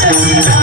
Thank you.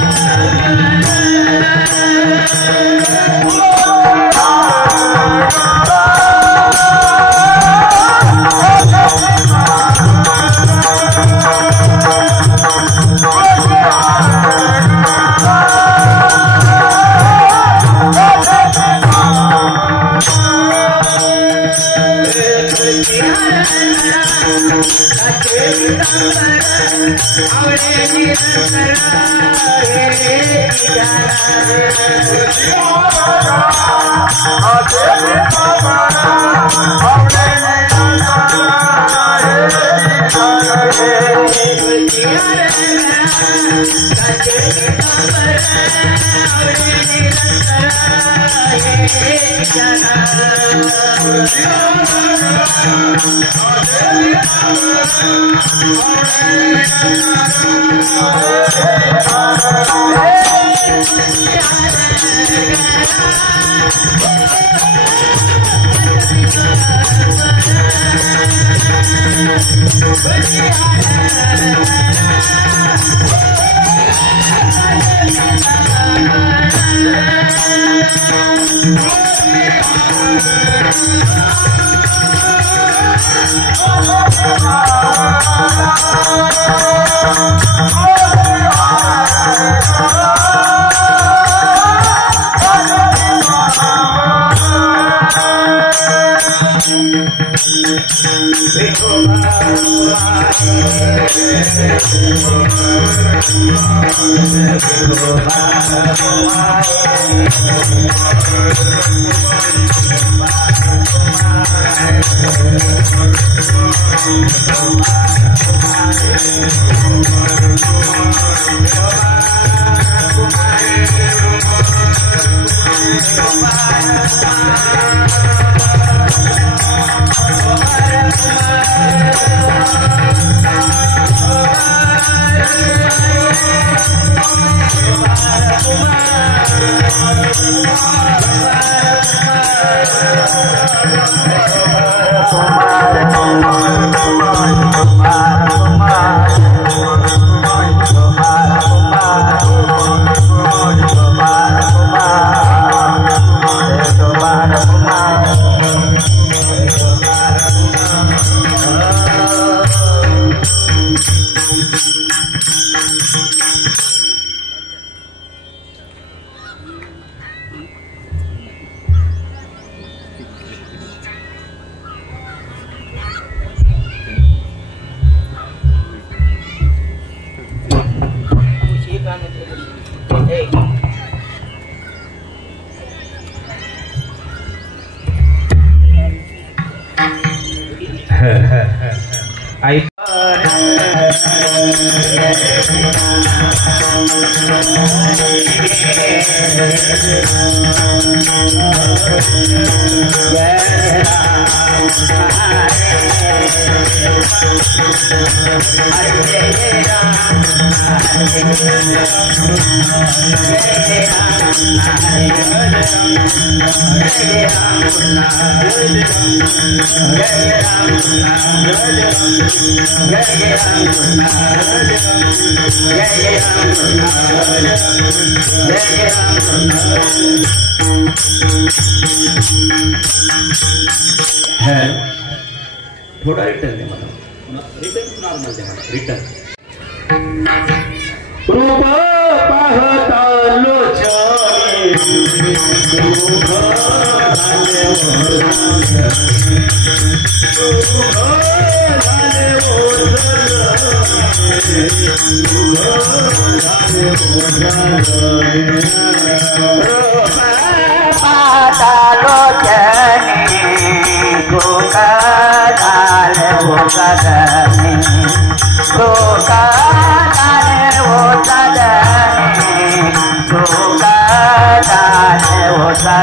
थोड़ा return दे return normal दे return रूप पाहता लोचने रूप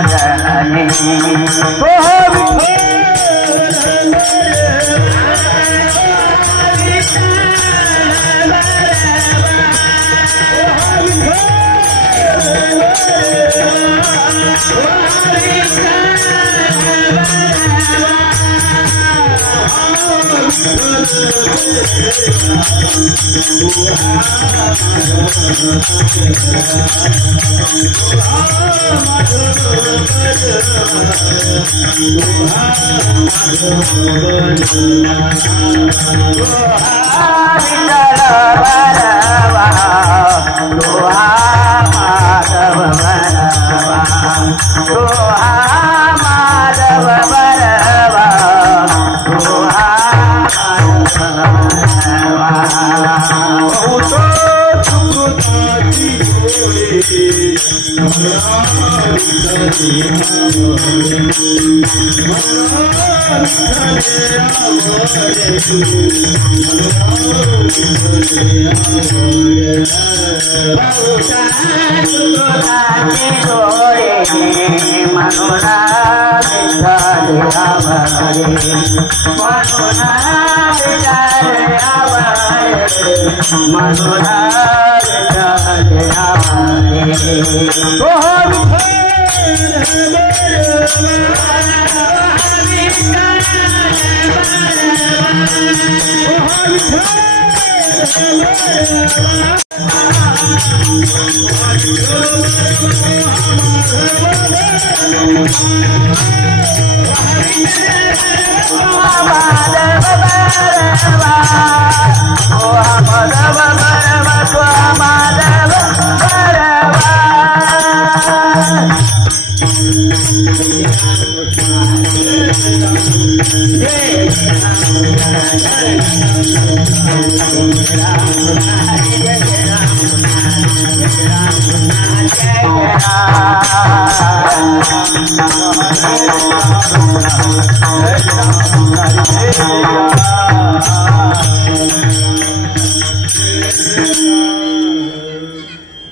झाले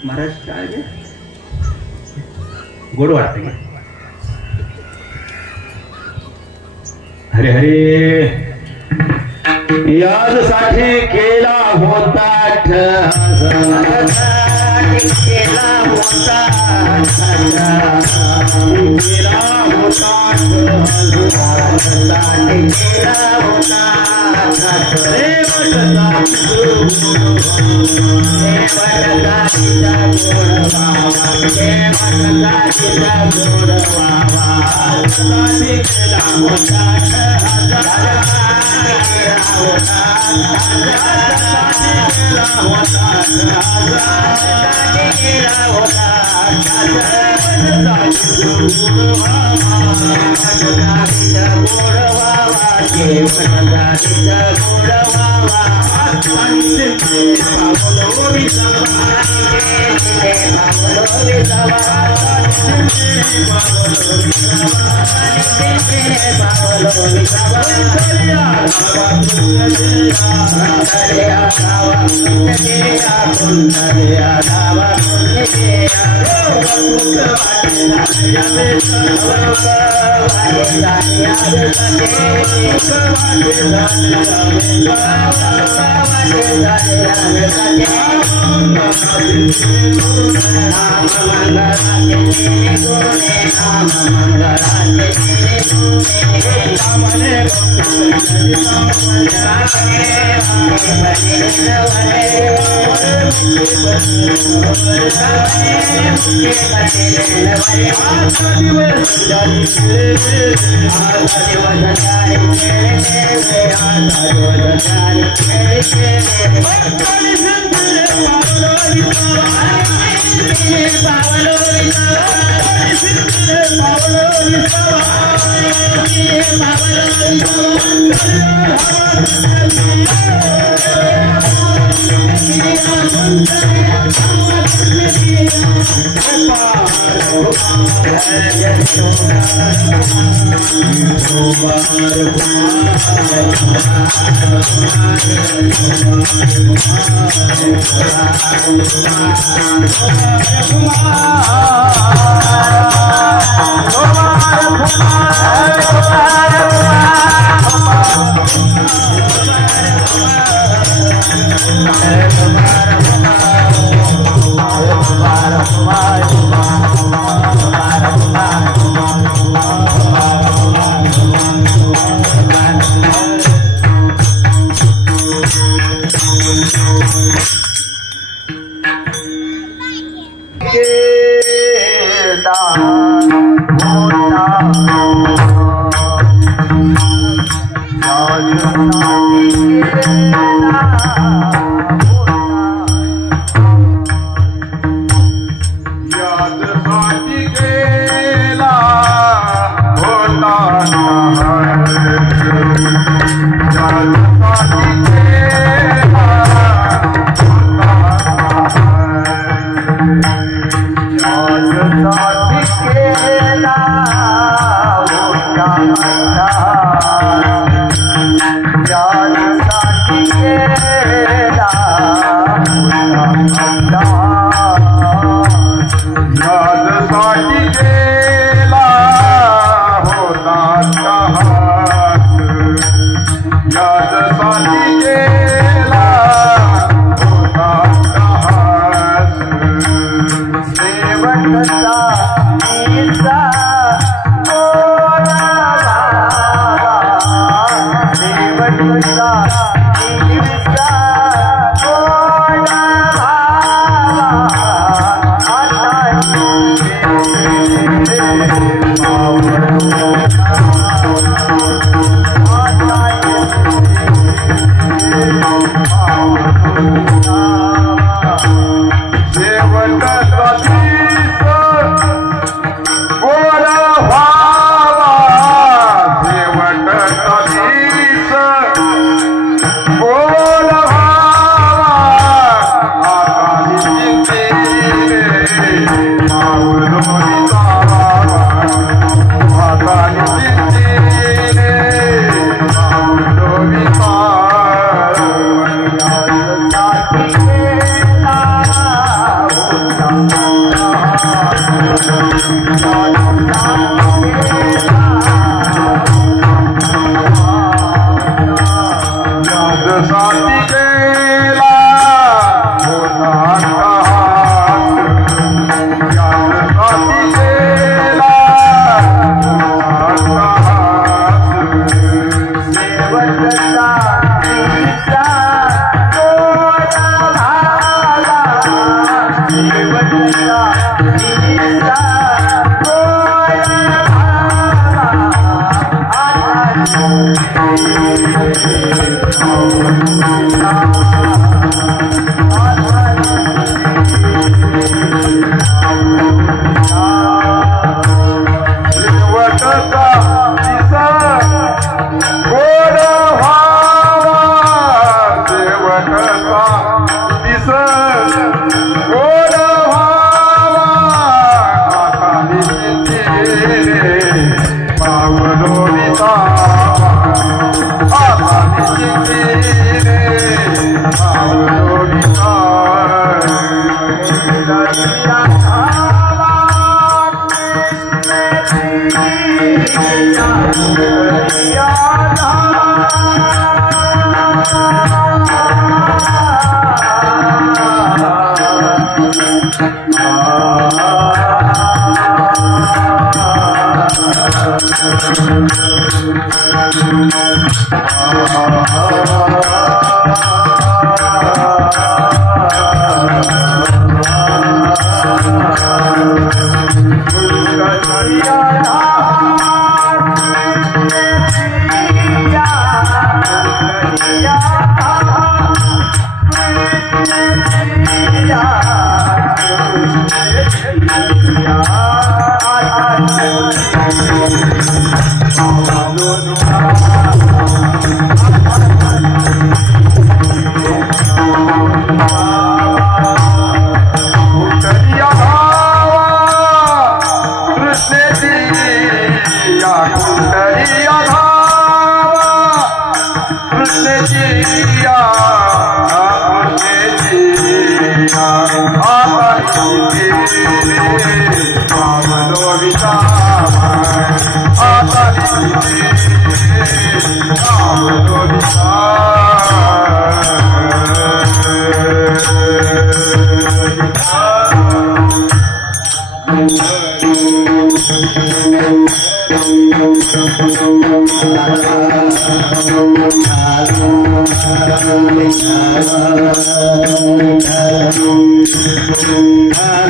महाराज काय गोड वाटते का? हरे हरे यासाठी केला होता केला होता यादसाठी केला होता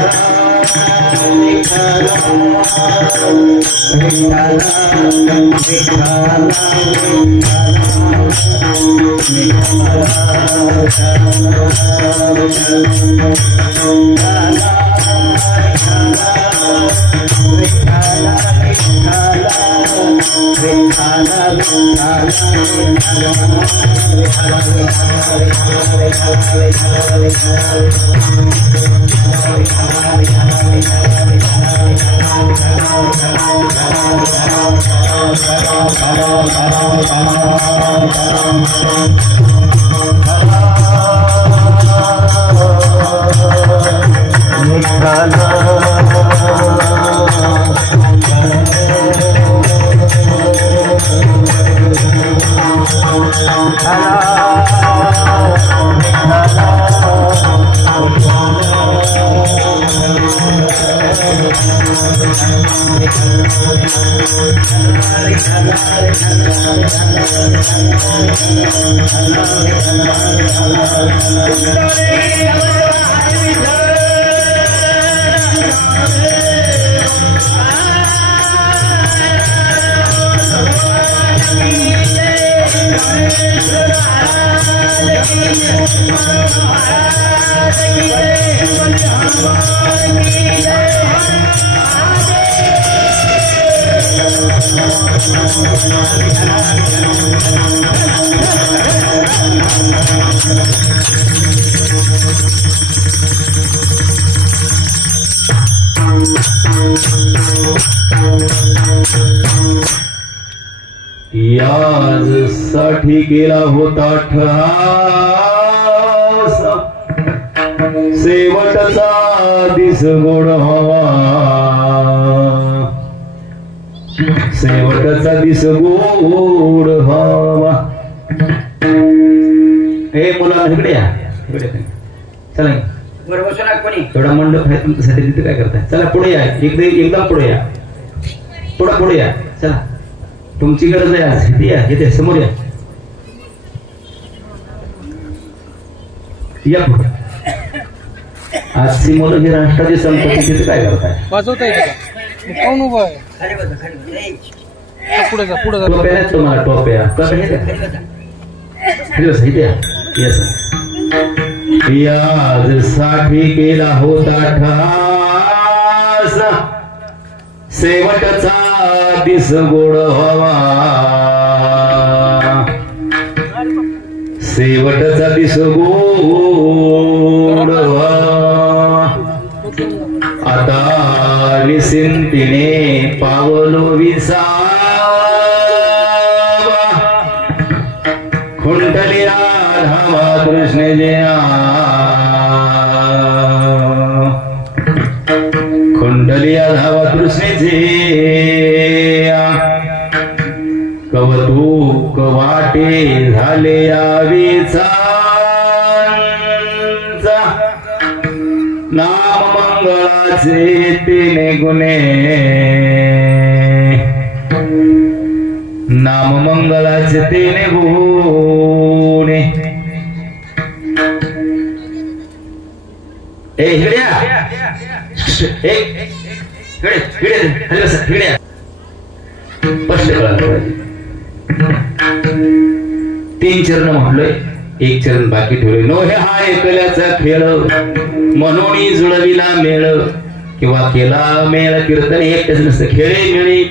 Hare यासाठी केला होता ठास शेवटचा दिस गोड हवा शेवटचा दिस गोड हवा हे मुलांना इकडे या चला एवढा मंडप आहे तुमच्यासाठी तिथे काय करताय चला पुढे या एकदम पुढे या पुढे या चला तुमची गरज आहे आज या इथे समोर या पुढे आजची मुलं ही राष्ट्राची संपत्ती तिथे काय करताय वाजवताय का कोण उभा आहे पुढे जा टोप्या आहेत तुम्हाला टोप्या इथे यासाठी केला होता ठास शेवटचा दिस गोड हवा शेवटचा दिस गोड हवा आता निश्चिंतीने पावलो विसावा खुंटली राधा कृष्ण जया खुंटली राधा कृष्ण जया कवतूक वाटे झाले यावेचा नाम मंगळाचे तिने गुणे नाम मंगळाचे तिने गुणे तीन चरण म्हटलोय एक चरण बाकी ठेवले नो हे हा एकल्याचा खेळ म्हणून जुळविला मेळ किंवा केला मेळ कीर्तन एकच नसतं खेळे मिळी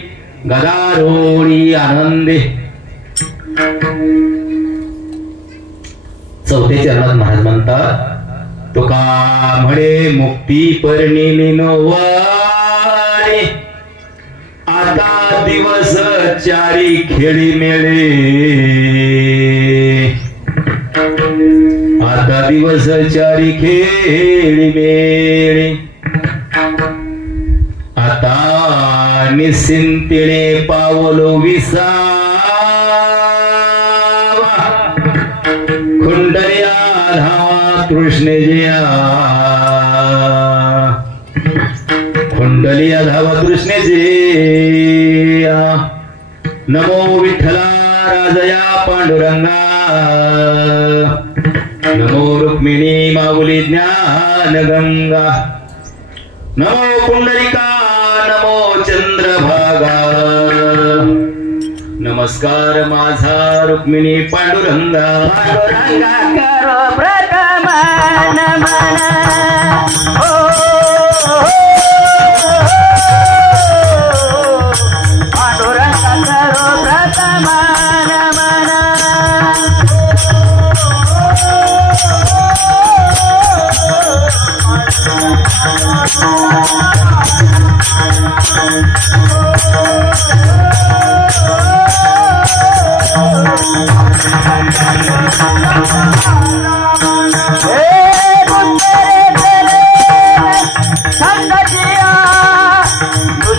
गदारोळी आनंदे चौथ्या चरणात महाराज म्हणतात तुका म्हणे मुक्ती परिणिमी नोवारे आता दिवस चारी खेळी मेळे आता दिवस चारी खेळी मेळे आता निश्चिंतीने पावलो विसावा खुंटल्या धावा कृष्ण जया खुंटल्या धावा कृष्ण जया नमो विठ्ठला राजया पांडुरंगा नमो रुक्मिणी माऊली ज्ञान गंगा नमो पुंडलिका नमो चंद्रभागा नमस्कार माझा रुक्मिणी पांडुरंगा पांडुरंगा करो प्रथम नमन पांडुरंगा करो प्रथम नमन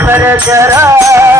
दूसरे चरण कंदा दिया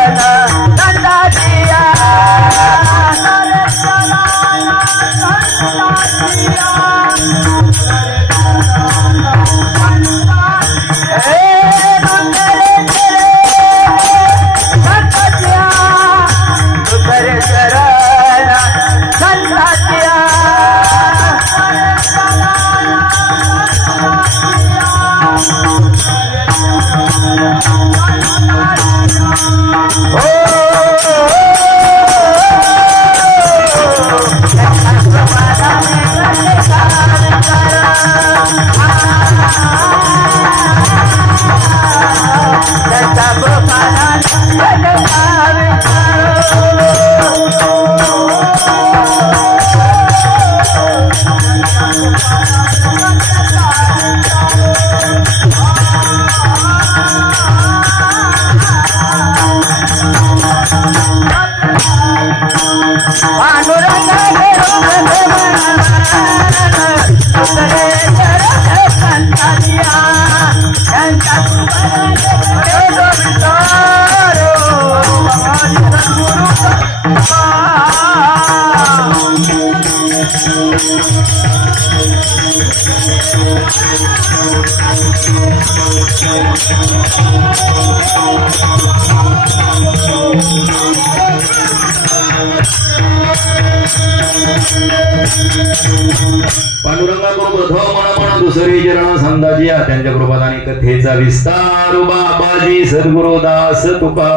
पांडुरंगाबरोबर मन दुसरी चरण संदाजिया त्यांच्या कृपादानी कथेचा विस्तार बाबाजी सद्गुरुदास तुका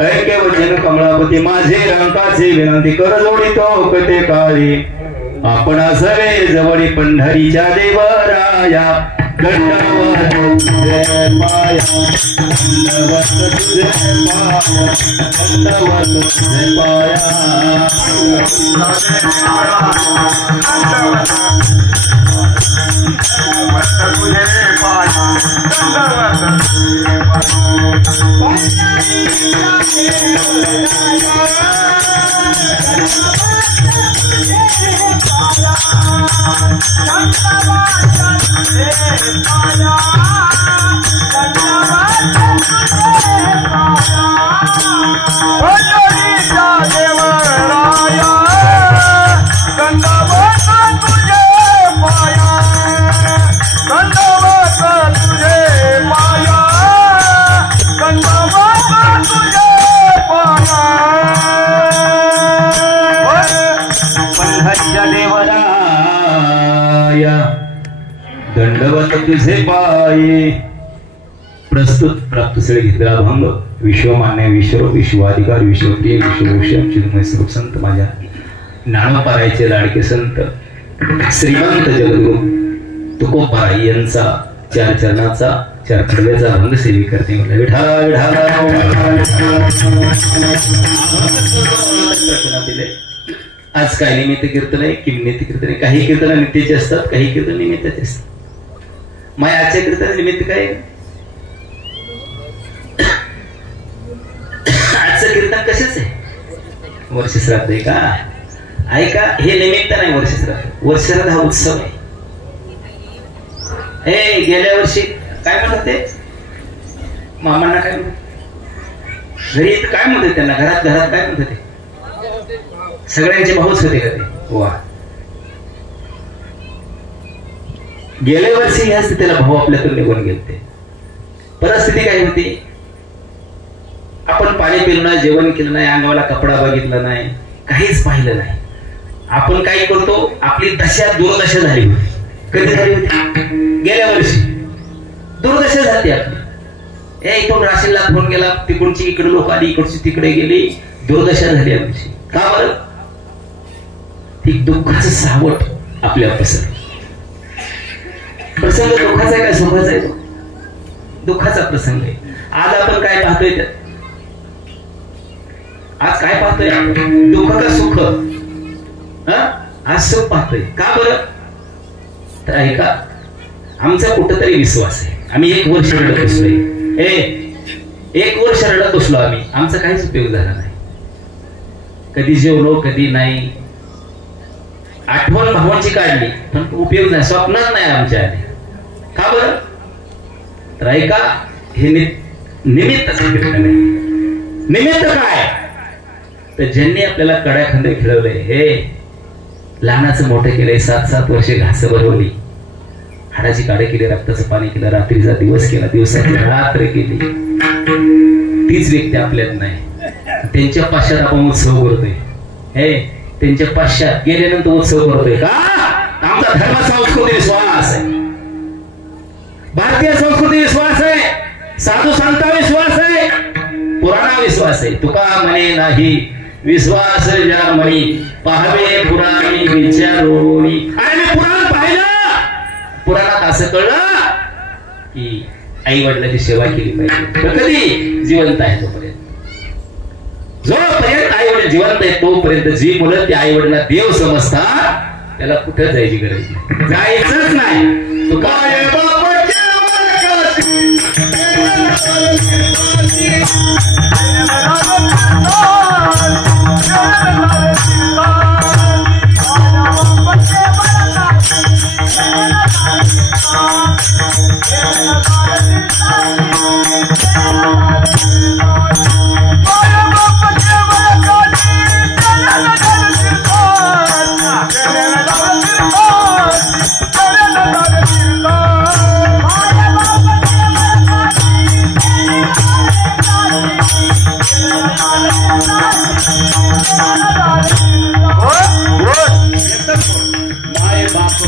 ऐक्य वचन कमळापती माझे रंकाचे विनंती कर जोडितो कथे काळी आपण सगळे जवळी पंढरीच्या देवराया दंडवत तुझे पाया दंडवत तुझे पाया दंडवत तुझे पाया दंडवत तुझे पाये प्रस्तुत प्राप्त सळे घेतलेला भंग विश्वमान्य विश्वरूप विश्वाधिकार विश्वप्रिय विश्वभूषण चिन्मय स्वरूप संत माझ्या ज्ञानोपारायचे लाडके संत श्रीमंत जगद्गुरु तुकोबाराय यांचा चार चरणाचा चार खडव्याचा भंग सेवी करते मला आज काय निमित्त कीर्तन आहे की निमित्त कीर्तन आहे काही कीर्तन नित्याचे असतात काही कीर्तन निमित्ताचे असतात माय आजच्या कीर्तन निमित्त काय आजचं कीर्तन कशाच आहे वर्ष श्राद्ध आहे का ऐका हे निमित्त नाही वर्ष श्राद्ध हा उत्सव आहे हे गेल्या वर्षी काय म्हणत होते मामांना काय म्हणत घरी काय म्हणत त्यांना घरात काय म्हणत होते सगळ्यांचे भाऊच होते का ते वा गेल्या वर्षी ह्या स्थितीला भाऊ आपल्यातून निघून गेलते परिस्थिती काय होती आपण पाणी पिलं नाही जेवण केलं नाही अंगाला कपडा बघितला नाही काहीच पाहिलं नाही आपण काय करतो आपली दशा दुर्दशा झाली होती कधी झाली होती गेल्या वर्षी दुर्दशा झाली आपली. इथून राशीनला फोन गेला, तिकडची इकडे लोक आली, इकडची तिकडे गेली, दुर्दशा झाली आमची. का बरं? ती दुःखाचं सावट आपल्या पसरलं. प्रसंग दुःखाचा आहे का सुखाचा आहे? दुःखाचा प्रसंग आहे. आज आपण काय पाहतोय त्यात? आज काय पाहतोय? दुःख का सुख? आज सुख पाहतोय. का बरं? तर ऐका, आमचा कुठंतरी विश्वास आहे. आम्ही 1 वर्ष रडत बसलोय. 1 वर्ष रडत बसलो आम्ही. आमचा काहीच उपयोग झाला नाही. कधी जेवलो कधी नाही. आठवण भावांची काढली पण उपयोग नाही. स्वप्नात नाही आमच्या आले. का बरं? तर ऐका, हे निमित्त निमित्त काय? तर ज्यांनी आपल्याला कड्याखंडे खेळवले, हे लहानाचं मोठं केलंय, 7-7 वर्षे घास भरवली, हाडाची काढे केली, रक्ताचं पाणी केलं, रात्रीचा दिवस केला, दिवसाची रात्र केली, तीच व्यक्ती आपल्यात नाही. त्यांच्या पाश्चात आपण उत्सव करतोय. त्यांच्या पाश्चात गेल्यानंतर उत्सव करतोय. का? आमचा धर्म संस्कृती विश्वास आहे, भारतीय संस्कृती विश्वास आहे, साधू संता विश्वास आहे, पुराणा विश्वास आहे. तुका म्हणे नाही विश्वास ज्या म्हणी, पाहावे पुराणी विचारोणी. आणि मी पुराण पाहिलं. पुराणात असं कळलं की आई वडिलांची सेवा केली पाहिजे. तर कधी? जिवंत आहे तोपर्यंत. जोपर्यंत आई वडील जिवंत आहे तोपर्यंत जी मुलं त्या आई वडिलांना देव समजतात त्याला कुठं जायची गरज नाही, जायचंच नाही. तुका माय बाप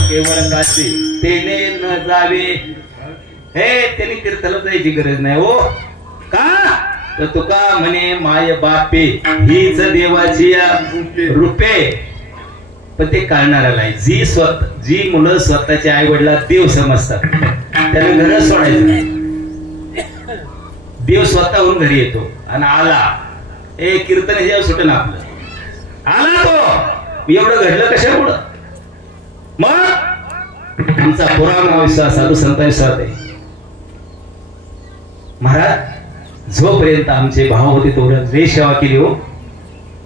केवळ काशी तेने न जावे. त्यांनी तीर्थाला जायची गरज नाही हो. का? तर तुका म्हणे माय बापे हीच देवाची रूपे. पण ते कळणाऱ्याला आहे. जी मुलं स्वतःच्या आई वडिला देव समजतात त्याला घर सोडायचं नाही. देव स्वतःहून घरी येतो आणि आला कीर्तन हे सुटेल आपलं. आला तो एवढं घडलं कशामुळं? मग आमचा पुराणा विश्वास, साधू संत विश्वास आहे. महाराज जोपर्यंत आमचे भाव होते तोपर्यंत लय सेवा केली हो.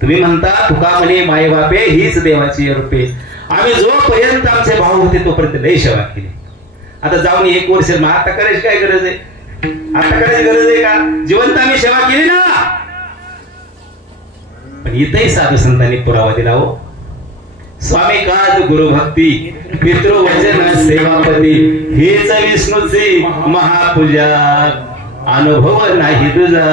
तुम्ही म्हणता तुका म्हणे माय बापे हीच देवाची रूपे. आम्ही जोपर्यंत आमचे भाव होते तोपर्यंत लय सेवा केली. आता जाऊन 1 वर्ष मग आता करायची काय गरज आहे? आता करायची गरज आहे का? जिवंत आम्ही सेवा केली ना. पण इथेही साधू संतांनी पुरावा दिला हो. स्वामी काज गुरु भक्ती पितृवचन सेवापती हेच विष्णूची महापूजा. अनुभव नाही तुझा.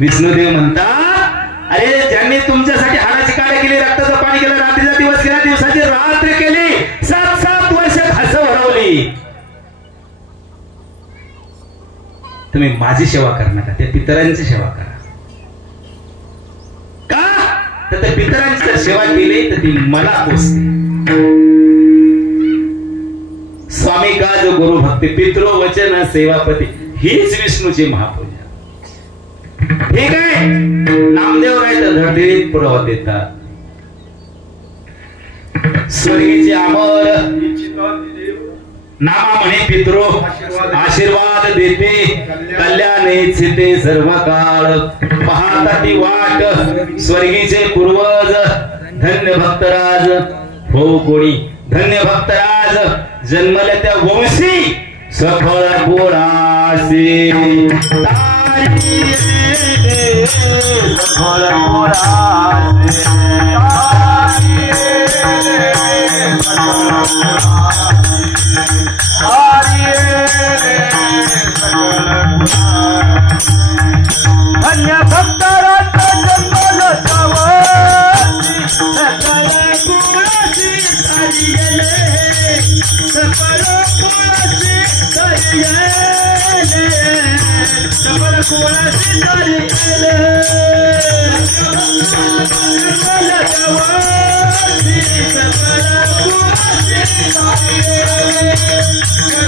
विष्णुदेव म्हणतात, अरे ज्यांनी तुमच्यासाठी हाडाची काढे केली, रक्ताचं पाणी केलं, रात्रीचा दिवस केला, दिवसाची रात्र केली, 7-7 वर्ष घास भरवली, तुम्ही माझी सेवा करा नका, त्या पितरांची सेवा करा. का? तर त्या पितरांची जर सेवा केली तर ती मला पोचते. स्वामी काज गुरु भक्ती पितृवचन सेवापती हीच विष्णूची महापूजा. ठीक आहे. नामदेव राय तर धडधडीत पुरावा देतात. स्वर्गीचे अमर नामा म्हणे पितृ आशीर्वाद देते, कल्याण इच्छिते सर्व काळ. पाहता ती वाट स्वर्गीचे पूर्वज, धन्य भक्तराज हो कोणी, धन्य भक्तराज जन्मले त्या वंशी सफळ बोळासी. सफळ बोळासी धन्य भक्तराज जन्मल तवसी, सकळ कुळासी हरी गेले, सकळ कुळासी हरी गेले. सबल कुळाची तारी आले सबल जवाची सबल कुळाची तारी आले सबल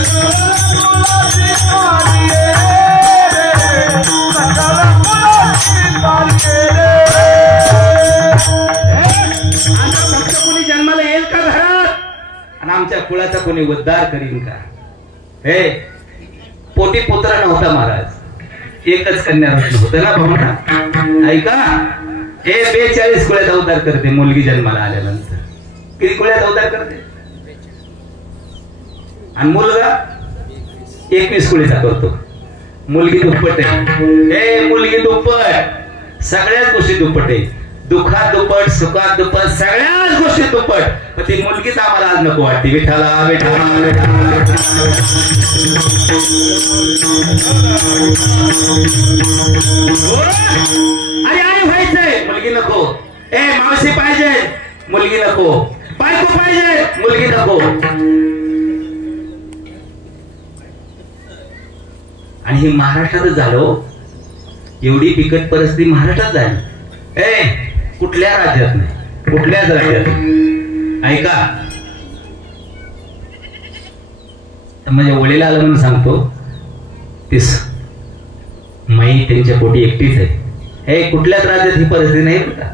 कुळाची तारी आले सबल कुळाची तारी आता फक्त कोणी जन्माला येईल का घरात आणि आमच्या कुळाचा कोणी उद्धार करीन का? हे पोटी पुत्र नव्हता महाराज, एकच कन्या रत्न होतं ना भावना. ऐका, हे 42 कुळ्यात अवतार करते मुलगी जन्माला आल्यानंतर. किती कुळ्यात अवतार करते? आणि मुलगा 21 कुळीचा करतो. मुलगी दुप्पट आहे. हे मुलगी दुप्पट, सगळ्याच गोष्टी दुप्पट आहे. दुःखात दुप्पट, सुखात दुप्पट, सगळ्याच गोष्टी दुप्पट. पण ती मुलगीच आम्हाला आज नको वाटते. विठाला विठाला अरे आई व्हायचंय, मुलगी नको. ए मावशी पाहिजे, मुलगी नको. बायको पाहिजे, मुलगी नको. आणि हे महाराष्ट्रातच झालं. एवढी बिकट परिस्थिती महाराष्ट्रात झाली. ए कुठल्या राज्यात नाही, कुठल्याच राज्यात. ऐका, म्हणजे वडीला आलं म्हणून सांगतो, तीस माई त्यांच्या पोटी एकटीच आहे. हे कुठल्याच राज्यात ही परिस्थिती नाही का?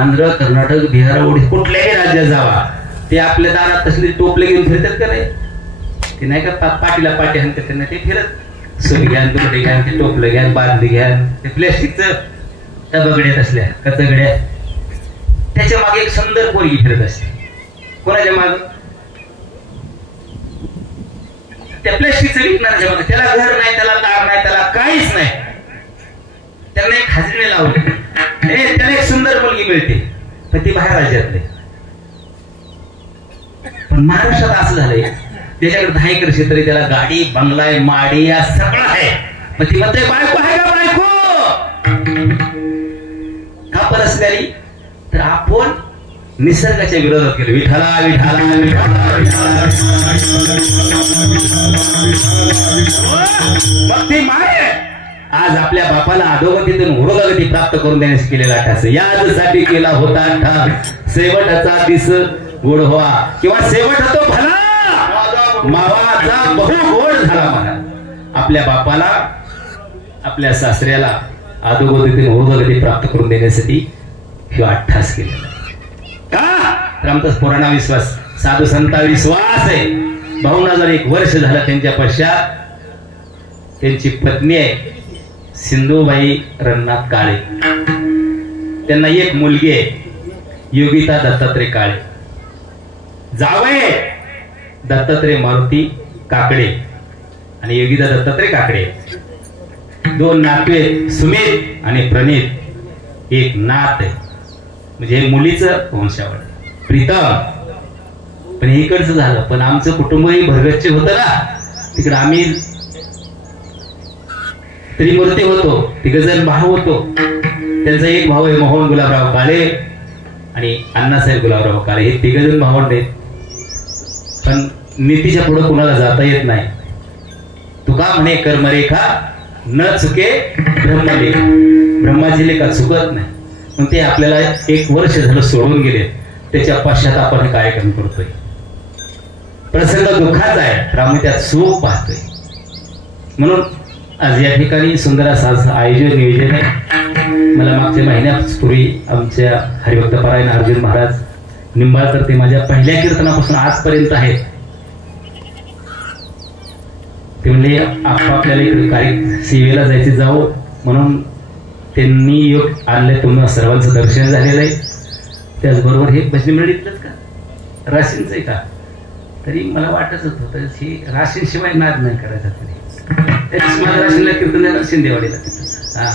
आंध्र, कर्नाटक, बिहार, ओडिशा कुठल्याही राज्यात जावा, ते आपल्या दारात तसले टोपले घेऊन फिरतात का नाही? ते नाही का पाठीला पाठी आणतात त्यांना, ते फिरत सुरी घ्या, दुरडे घ्या, ते टोपलं घ्या, बादली घ्या, ते प्लॅस्टिकचं तबगड्यात असल्या कचगड्या, त्याच्या मागे एक सुंदर पोरगी फिरत असते. कोणाच्या माग? त्या प्लॅस्टिकचं विकणाऱ्याच्या मागे. त्याला घर नाही, त्याला दार नाही, त्याला काहीच नाही. त्यांना एक हाजरी लावली, त्याला एक सुंदर मुलगी मिळते, पण ती बाहेर राज्यातले. पण महाराष्ट्रात असं झालंय, त्याच्याकडे 10 एकर क्षेत्र आहे, त्याला गाडी, बंगला, माडी या सगळं आहे. पण ती म्हणते बायको आहे का? बायको का परस्परी? तर आपण निसर्गाच्या विरोधात केलं. विठाला विठाला मग ती माय आज आपल्या बापाला अधोगतीतून उर्ध्वगती प्राप्त करून देण्यास केलेला ठास. यासाठी केला होता ठास, शेवटचा दिस गोड व्हा, किंवा शेवट तो भला मावाचा बहु गोड झाला. मला आपल्या बापाला, आपल्या सासऱ्याला अधोगतीतून उर्ध्वगती प्राप्त करून देण्यासाठी हे अट्ठास केलेला का? तर आमचा पुराणा विश्वास, साधू संता विश्वास आहे. भाऊंना जर 1 वर्ष झालं त्यांच्या पश्चात, त्यांची पत्नी आहे सिंधुबाई रंगनाथ काळे. त्यांना एक मुलगी आहे योगिता दत्तात्रय काळे. जावई दत्तात्रय मारुती काकडे आणि योगिता दत्तात्रय काकडे. 2 नातू आहेत, सुमित आणि प्रणित. एक नात आहे, म्हणजे मुलीचं वंशावळ प्रीतम. पण इकडचं झालं, पण आमचं कुटुंबही भरगच्च होतं ना. तिकडे आम्ही त्रिमूर्ती होतो, 3 जण भाऊ होतो. त्यांचा एक भाऊ आहे मोहन गुलाबराव काळे आणि अण्णासाहेब गुलाबराव काळे. हे 3 जण भावंड आहेत. पण नीतीच्या पुढे कुणाला जाता येत नाही. तुका म्हणे कर्मरेखा न चुके ब्रह्मलेखा. ब्रह्माची लेखा चुकत नाही. पण ते आपल्याला 1 वर्ष झालं सोडून गेले. त्याच्या पश्चात आपण कार्यक्रम करतोय. प्रसंग दुःखाचा आहे, तर आम्ही त्यात सुख पाहतोय. म्हणून आज या ठिकाणी सुंदर असं आयोजन नियोजन आहे. मला मागच्या महिन्यापूर्वी आमच्या हरिभक्त परायण अर्जुन महाराज निंबाळकर, ते माझ्या पहिल्या कीर्तनापासून आजपर्यंत आहेत. ते म्हणले आपल्याला इकडे कार्य सेवेला जायचे जाऊ, म्हणून त्यांनी योग आणले. तुम्हाला सर्वांचं दर्शन झालेलं आहे. त्याचबरोबर हे भजनी मंडळीतलंच का, राशींच आहे का? तरी मला वाटतच होतं की राशींशिवाय नाद नाही करायचा. तरी त्याच मला राशींना कीर्तन द्यायला शिंदेवाडीला तिथं. हा,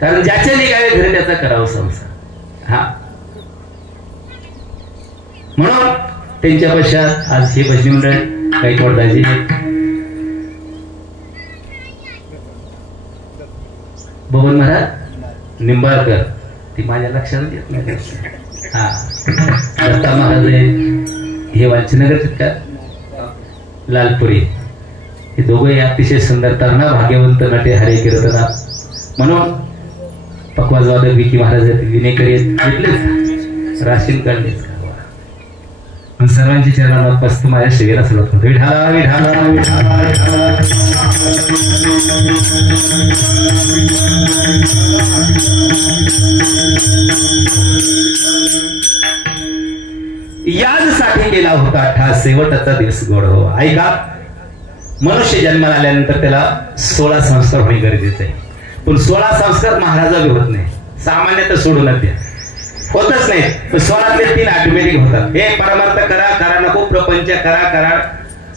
कारण ज्याच्या निघावे घरी त्याचा करावा संसार. हा, म्हणून त्यांच्या पश्चात आज हे भजनी मंडळ गायकवाड दाजी, बबन महाराज निंबाळकर, ती माझ्या लक्षात येत नाही. हा, दत्ता महाराज हे वालचीनगर का लालपुरी, हे दोघे अतिशय सुंदर तरणा भाग्यवंत नटे हरे कीर्तना म्हणून पक्वाजवादक विकी महाराज विनेकरी घेतलेच राशीन काढलेच सर्वांची चरणात पस्त माझ्या शिवेला सुरुवात करतो. विठाला विठाला विठाला याजसाठी केला होता ठा शेवटचा दिवस गोड हो. ऐका, मनुष्य जन्माला आल्यानंतर त्याला 16 संस्कार होणे गरजेचे आहे. पण 16 संस्कार महाराजावी होत नाही. सामान्य तर सोडूनच द्या, होतच नाही. 16तले 3 ऑटोमॅटिक होतात. हे परमार्थ करा, करा नको, प्रपंच करा, करा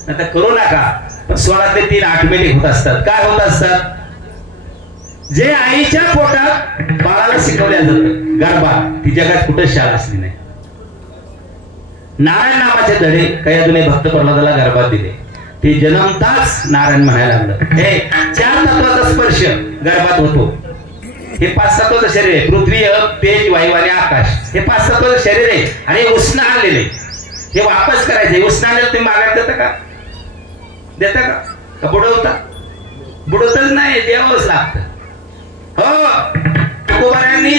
आता करू नका. पण 16तले 3 ऑटोमॅटिक होत असतात. काय होत असतात? जे आईच्या पोटात बाळाला शिकवल्या जातं गर्भात, ती जगात कुठं शाळा असली नाही. नारायण नामाचे धडे काही अजूनही भक्त प्रल्हादाला गर्भात दिले. ते जन्मताच नारायण म्हणायला लागलं. हे 4 तत्वाचा स्पर्श गर्भात होतो. हे 5 तत्वाचं शरीर आहे. पृथ्वी, तेज, वायू आणि आकाश हे 5 तत्वाचं शरीर आहे. आणि उष्ण आणलेले हे वापस करायचे. उष्ण आणलेलं तुम्ही मागायला देता का? देता का? बुडवता? बुडवतच नाही, द्यावंच लागतं. हो, तुकोबारायांनी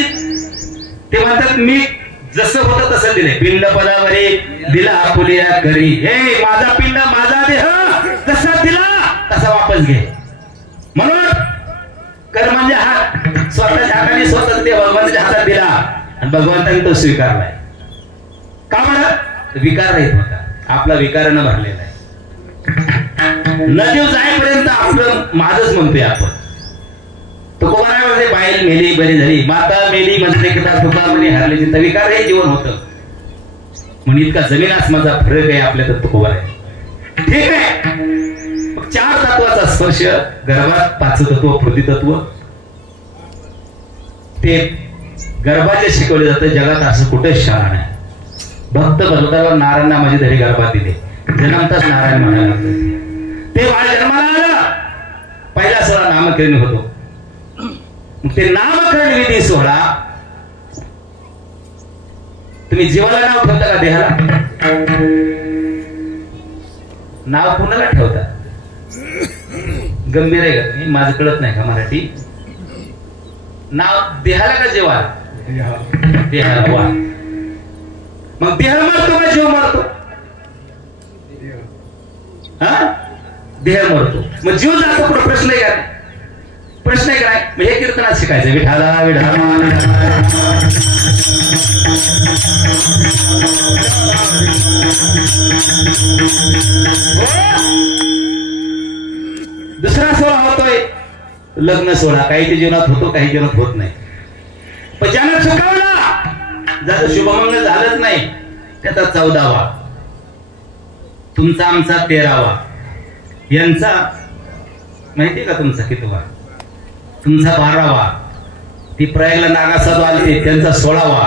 ते म्हणतात मी जसं होतं तसं दिले. पिंड पदावरी दिला आपुलिया करी. हे माझा पिंड माझा देह जसा दिला तसा वापस घे. म्हणून कर म्हणजे हात स्वतःच्या हाताने स्वतःच ते भगवंताच्या हातात दिला आणि भगवंताने तो स्वीकारलाय. का म्हणत? विकार रहित होता. आपला विकारानं भरलेला आहे. नदीव जाईपर्यंत आपलं माझच म्हणतोय आपण. तुकोबारामध्ये बाईल मेली बरी झाली, माता मेली म्हणजे तुका म्हणे हरली. तिथं विकार हे जीवन होतं. म्हणून इतका जमीन आसमानाचा फरक आहे आपल्या तुकोबार आहे. ठीक आहे. 4 तत्वाचा स्पर्श गर्भात 5 तत्व पृथ्वी तत्व ते गर्भाचे शिकवले जातं. जगात असं कुठेच शाळा नाही. भक्त भगवंताला नारायण नामाचे धडे गर्भात दिले. जन्मताच नारायण म्हणायला लागले. ते बाळ जन्माला आलं, पहिला सोहळा नामकरण होतो. ते नामकरण विधी सोहळा तुम्ही जीवाला नाव ठेवता का? देहाला नाव कुणाला ठेवता? गंभीर आहे का तुम्ही? माझं कळत नाही का मराठी? नाव देहाला का जीवाला? देहाला. वा, मग देह मरतो का जीव मरतो? हा, देह मरतो. मग जीव जातो कुठं? प्रश्न आहे का? प्रश्न आहे काय? मग हे कीर्तनात शिकायचं. विठाला विठाला दुसरा सोहळा होतोय लग्न सोहळा. काही जीवनात होतो, काही जीवनात होत नाही. पण ज्यानं चुकवला, ज्याचं शुभमंगल झालंच नाही, त्याचा 14वा, तुमचा आमचा 13वा, यांचा माहितीये का तुमचा कितवा? तुमचा 12वा. ती प्रयागला नागासाधू आले त्यांचा 16वा.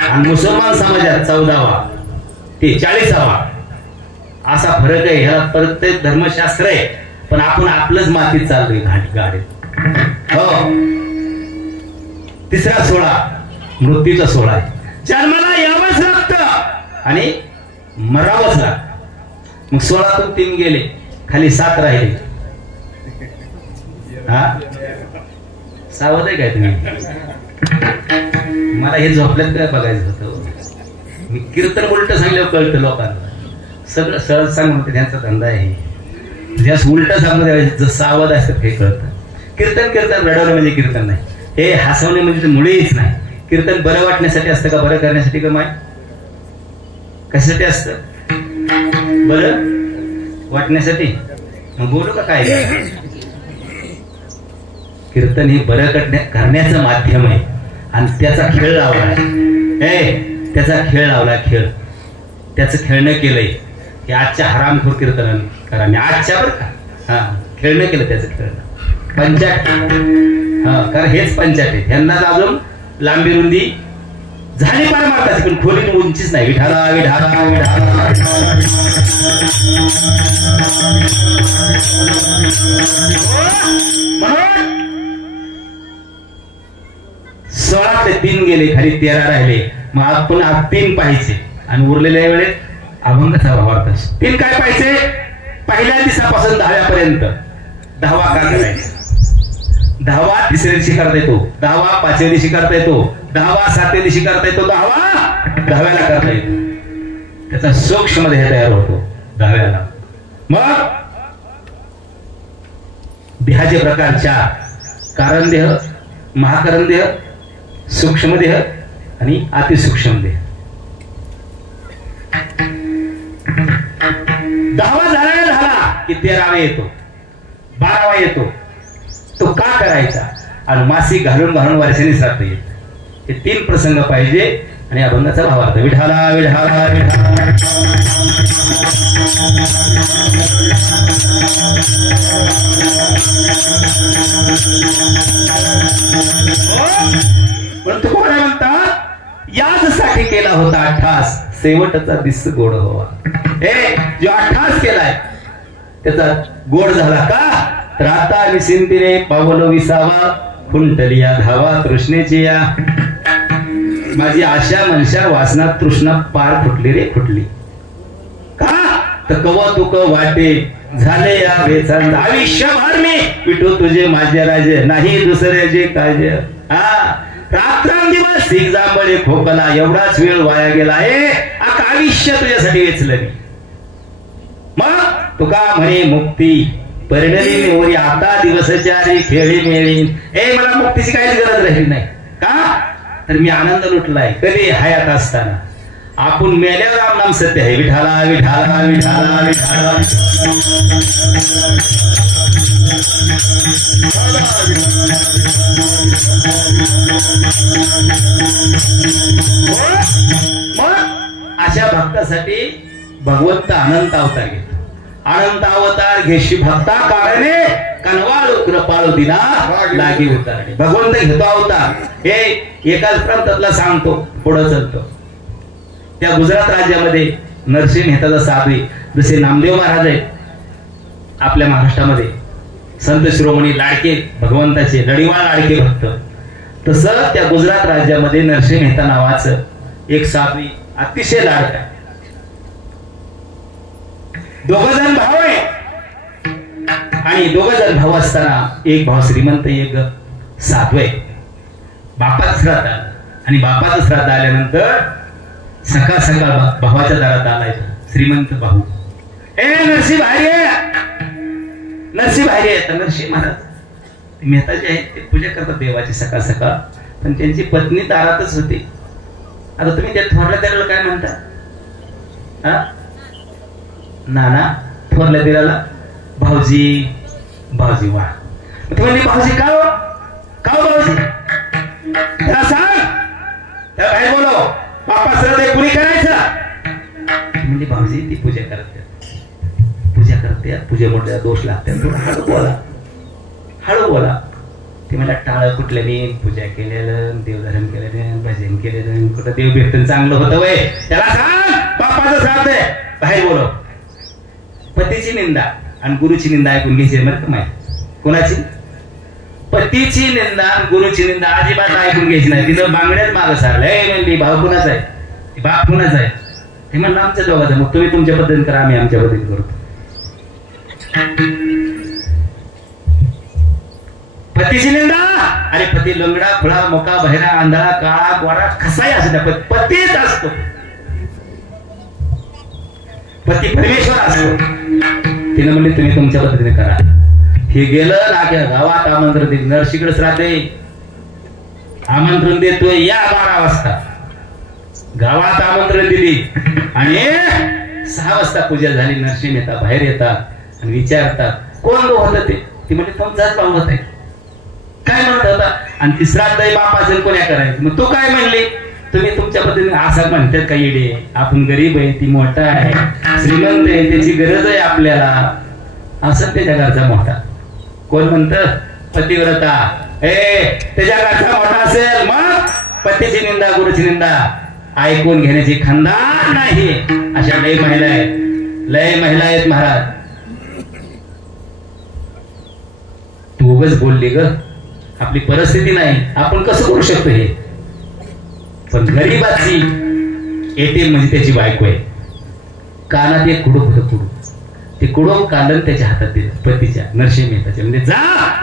आणि मुसलमान समाजात 14वा, ते 40वा. असा फरक आहे. ह्याला प्रत्येक धर्मशास्त्र आहे. पण आपण आपलंच मातीत चाललोय गाडीत. हो. तिसरा सोहळा मृत्यूचा सोहळा आहे. जन्माला यावंच लागतं आणि मरावंच लागतं. मग 16तून 3 गेले, खाली 7 राहिले. हा, सावध आहे काय तुम्ही? मला हे झोपल्यात काय बघायचं होतं. मी कीर्तन उलट सांगल्यावर कळतं लोकांना. सगळं सहज सांग म्हणते, त्यांचा धंदा आहे. ज्यास उलट सांगतो सावध असतं हे कळतं. कीर्तन रडवणं म्हणजे कीर्तन नाही. हे हसवणे म्हणजे मुळेच नाही. कीर्तन बरं वाटण्यासाठी असतं का? बरं करण्यासाठी का? माय कशासाठी असतं? बरं वाटण्यासाठी. मग बोलू का काय? कीर्तन हे बरं करण्याचं माध्यम आहे. आणि त्याचा खेळ लावलाय. त्याचा खेळ लावला. खेळ त्याचं खेळणं केलंय. हे आजच्या हरामखोर कीर्तन करा. मी आजच्या बरं का? हा, खेळणं केलं त्याचं खेळणं. पंचाट. हा, कारण हेच पंचाट आहे. यांनाच अजून लांबी रुंदी झाली परमार्थाची, पण खोलीत उंचीच नाही. विठाला विठाला विठाला. 16 ते 3 गेले, खाली 13 राहिले. मग आपण 3 पाहिजे आणि उरलेल्या वेळेत अभंगाचा भावार्थ. 3 काय पाहिजे? पहिल्या दिवसापासून 10व्यापर्यंत 10वा का करायचा? 10वा तिसऱ्या दिवशी करता येतो, 10वा 5व्या दिवशी करता येतो, 10वा 7व्या दिवशी करता येतो, 10वा 10व्याला करता येतो. त्याचा सूक्ष्म देह तयार होतो 10व्याला. मग देहाचे प्रकार 4: कारण देह, महाकरण देह, सूक्ष्म देह आणि अतिसूक्ष्म देह. 10वा झाला की 13वा येतो, 12वा येतो. तो का करायचा? आणि मासिक घालून घालून वर्षांनी श्राद्ध येत. हे 3 प्रसंग पाहिजे. आणि अभंगाचा भावार्थ विठाला विठाला विठाला. परंतु कोण म्हणतात याचसाठी केला होता अठ्ठास, शेवटचा दिस गोड व्हावा. जो 28 केलाय त्याचा गोड झाला का? तर आता विसिंतीने पावलो विसावा, खुंटलिया धावा तृष्णेची या. माझी आशा मनशा वासना तृष्णा पार फुटली रे फुटली. का? तर कवा तुक वाटे झाले या वेचांत, आयुष्यभर मी पिठू तुझे माझे राजे, नाही दुसऱ्याचे काजे. हा रात्रंदिवस सीख जांभळे खोकला, एवढाच वेळ वाया गेला आहे, आता आयुष्य तुझ्यासाठी वेचलं मी. मग तुका म्हणे मुक्ती परिणली मोरी, आता दिवसचारी खेळी मेळी. मला मुक्तीची काहीच गरज राहिली नाही. का? तर मी आनंद लुटलाय कधी हयात असताना. आपण मेल्यावर राम नाम सत्य आहे. विठाला विठाला विठाला विठाला. मग अशा भक्तासाठी भगवंत अनंत अवतार घेतो. अनंत अवतार घेशी भक्ता कारणे, कनवाळू कृपाळू दिना लागी उतारणे. भगवंत घेतो अवतार. हे एकाच प्रांतातला सांगतो, पुढे चालतो. त्या गुजरात राज्यामध्ये नरसिंह मेहताचा साधू, जसे नामदेव महाराज आहेत आपल्या महाराष्ट्रामध्ये संत शिरोमणी लाडके भगवंताचे लढीवाळ लाडके भक्त, तसं त्या गुजरात राज्यामध्ये नरसिंह मेहता नावाचं एक साधू अतिशय लाडका आहे. 2 जण भाऊ आहे. आणि 2 जण भाऊ असताना एक भाऊ श्रीमंत, एक साधू आहे. बापाचं श्राद्ध आलं आणि बापाचं श्राद्ध आल्यानंतर सकाळ सकाळ भावाच्या दारात आलाय श्रीमंत भाऊ. नरसिंह भारी आहे, नरसिंह भारी आहे. तर नरसिंह महाराज मेहता जे आहेत ते पूजा करतात देवाची सकाळ सकाळ, पण त्यांची पत्नी दारातच होती. आता तुम्ही त्या थोरल्या त्याला काय म्हणता? हा नाना थोरल्या दिराला भाऊजी भाऊजी वा. तुम्ही भाऊजी का हो भाऊजी? त्याला सांग, त्याला काय बोलो बापा श्रद्धे पुरी करायचं. म्हणजे भाऊजी ती पूजा करते पूजेमुळे दोष लागतात. हळू बोला हळू बोला. ते मला टाळ कुठल्याने पूजा केलेलं, देवधर्म केलेलं, भजन केलेलं, कुठं देव भेटून चांगलं होतं वय. त्याला सांग बापाचं श्राद्ध आहे, बाहेर बोलव. पतीची निंदा आणि गुरुची निंदा ऐकून घ्यायची बरं का माहिती. कोणाची? पतीची निंदा आणि गुरुची निंदा अजिबात ऐकून घ्यायची नाही. तिथं बांगड्यात मागं सारलंय. म्हणली भाऊ कुणाचा आहे, बाप कुणाचा आहे? ते म्हणलं आमच्या दोघांचा. मग तुम्ही तुमच्या पद्धतीने करा, आम्ही आमच्या पद्धतीने करतो. पतीची निंदा. अरे पती लंगडा खुळा मोका बहिरा आंधळा काळा गोरा कसाही असू द्या, पतीच असतो. पती परमेश्वर असतो. तिने म्हणले तुम्ही तुमच्या पद्धतीने करा. हे गेलं ना की गावात आमंत्रण दिले. नरसिंहकडे श्राद्धे आमंत्रण देतोय या 12 वाजता. गावात आमंत्रण दिली आणि 6 वाजता पूजा झाली. नरसिंह मेहता बाहेर येतात आणि विचारतात कोण गो होतं ते? ती म्हणजे तुमचाच भाऊ होता. काय म्हणत होता? आणि ती श्राद्ध बापाचं कोण्या करायचं? मग तू काय म्हणली? तुम्ही तुमच्या पद्धतीने असं म्हणतात का येडे? आपण गरीब आहे, ती मोठा आहे, श्रीमंत आहे, त्याची गरज आहे आपल्याला. असं त्याच्या घरचा मोठा. कोण म्हणतं? पतिव्रता. त्याच्या घरचा मोठा असेल मग पतीची निंदा गुरुची निंदा ऐकून घेण्याची खंदा नाही. अशा लय महिला आहेत, लय महिला आहेत महाराज. तू उगाच बोलली ग, आपली परिस्थिती नाही, आपण कसं करू शकतो हे? पण गरीबाची एटीएम म्हणजे त्याची बायको आहे. कानात एक कुडूक होतं कुडूक. ते कुडो कांदन त्याच्या हातात दिलं, पतीच्या नरसिंह मेहताच्या. म्हणजे जा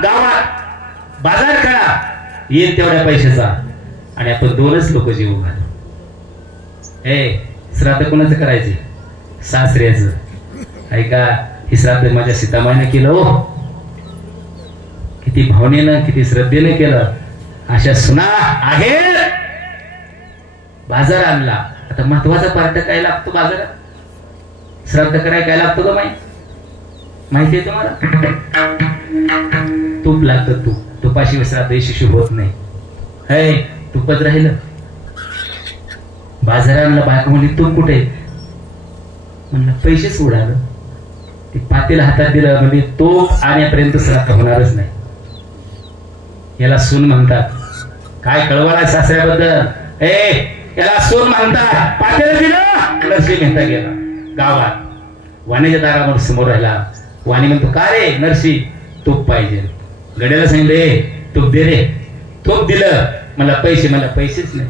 गावात बाजार करा, येईल तेवढ्या पैशाचा, आणि आपण 2च लोक जीव घालू. श्राद्ध कोणाचं करायचे? सासऱ्याचं. ऐका, हे श्राद्ध माझ्या सीतामाईनं केलं हो, किती भावनेनं किती श्रद्धेनं केलं. अशा सुना आहेत. बाजार आणला. आता महत्वाचा पार्ट काय लागतो बाजारात? श्राद्ध करायला काय लागतो का माहिती आहे तुम्हाला? तूप लागतं. तुपाशिवाय श्राद्ध यशस्वी होत नाही. हे तुपच राहिलं. बाजाराला बायका म्हणली तूप कुठे? म्हणलं पैसेच उडालं. ती पातेला हातात दिलं, म्हणजे तूप आणण्यापर्यंत श्राद्ध होणारच नाही. याला सून म्हणतात. काय कळवळा सासऱ्याबद्दल? याला सून म्हणतात. पातेलं दिलं, नरसिंह मेहता गेला गावात. वाणीच्या दारावर समोर राहिला. वाणी म्हणतो, का रे नरसिंह, तूप पाहिजे. गड्याला सांगितले, तूप दे रे. तूप दिलं. मला पैसेच नाही.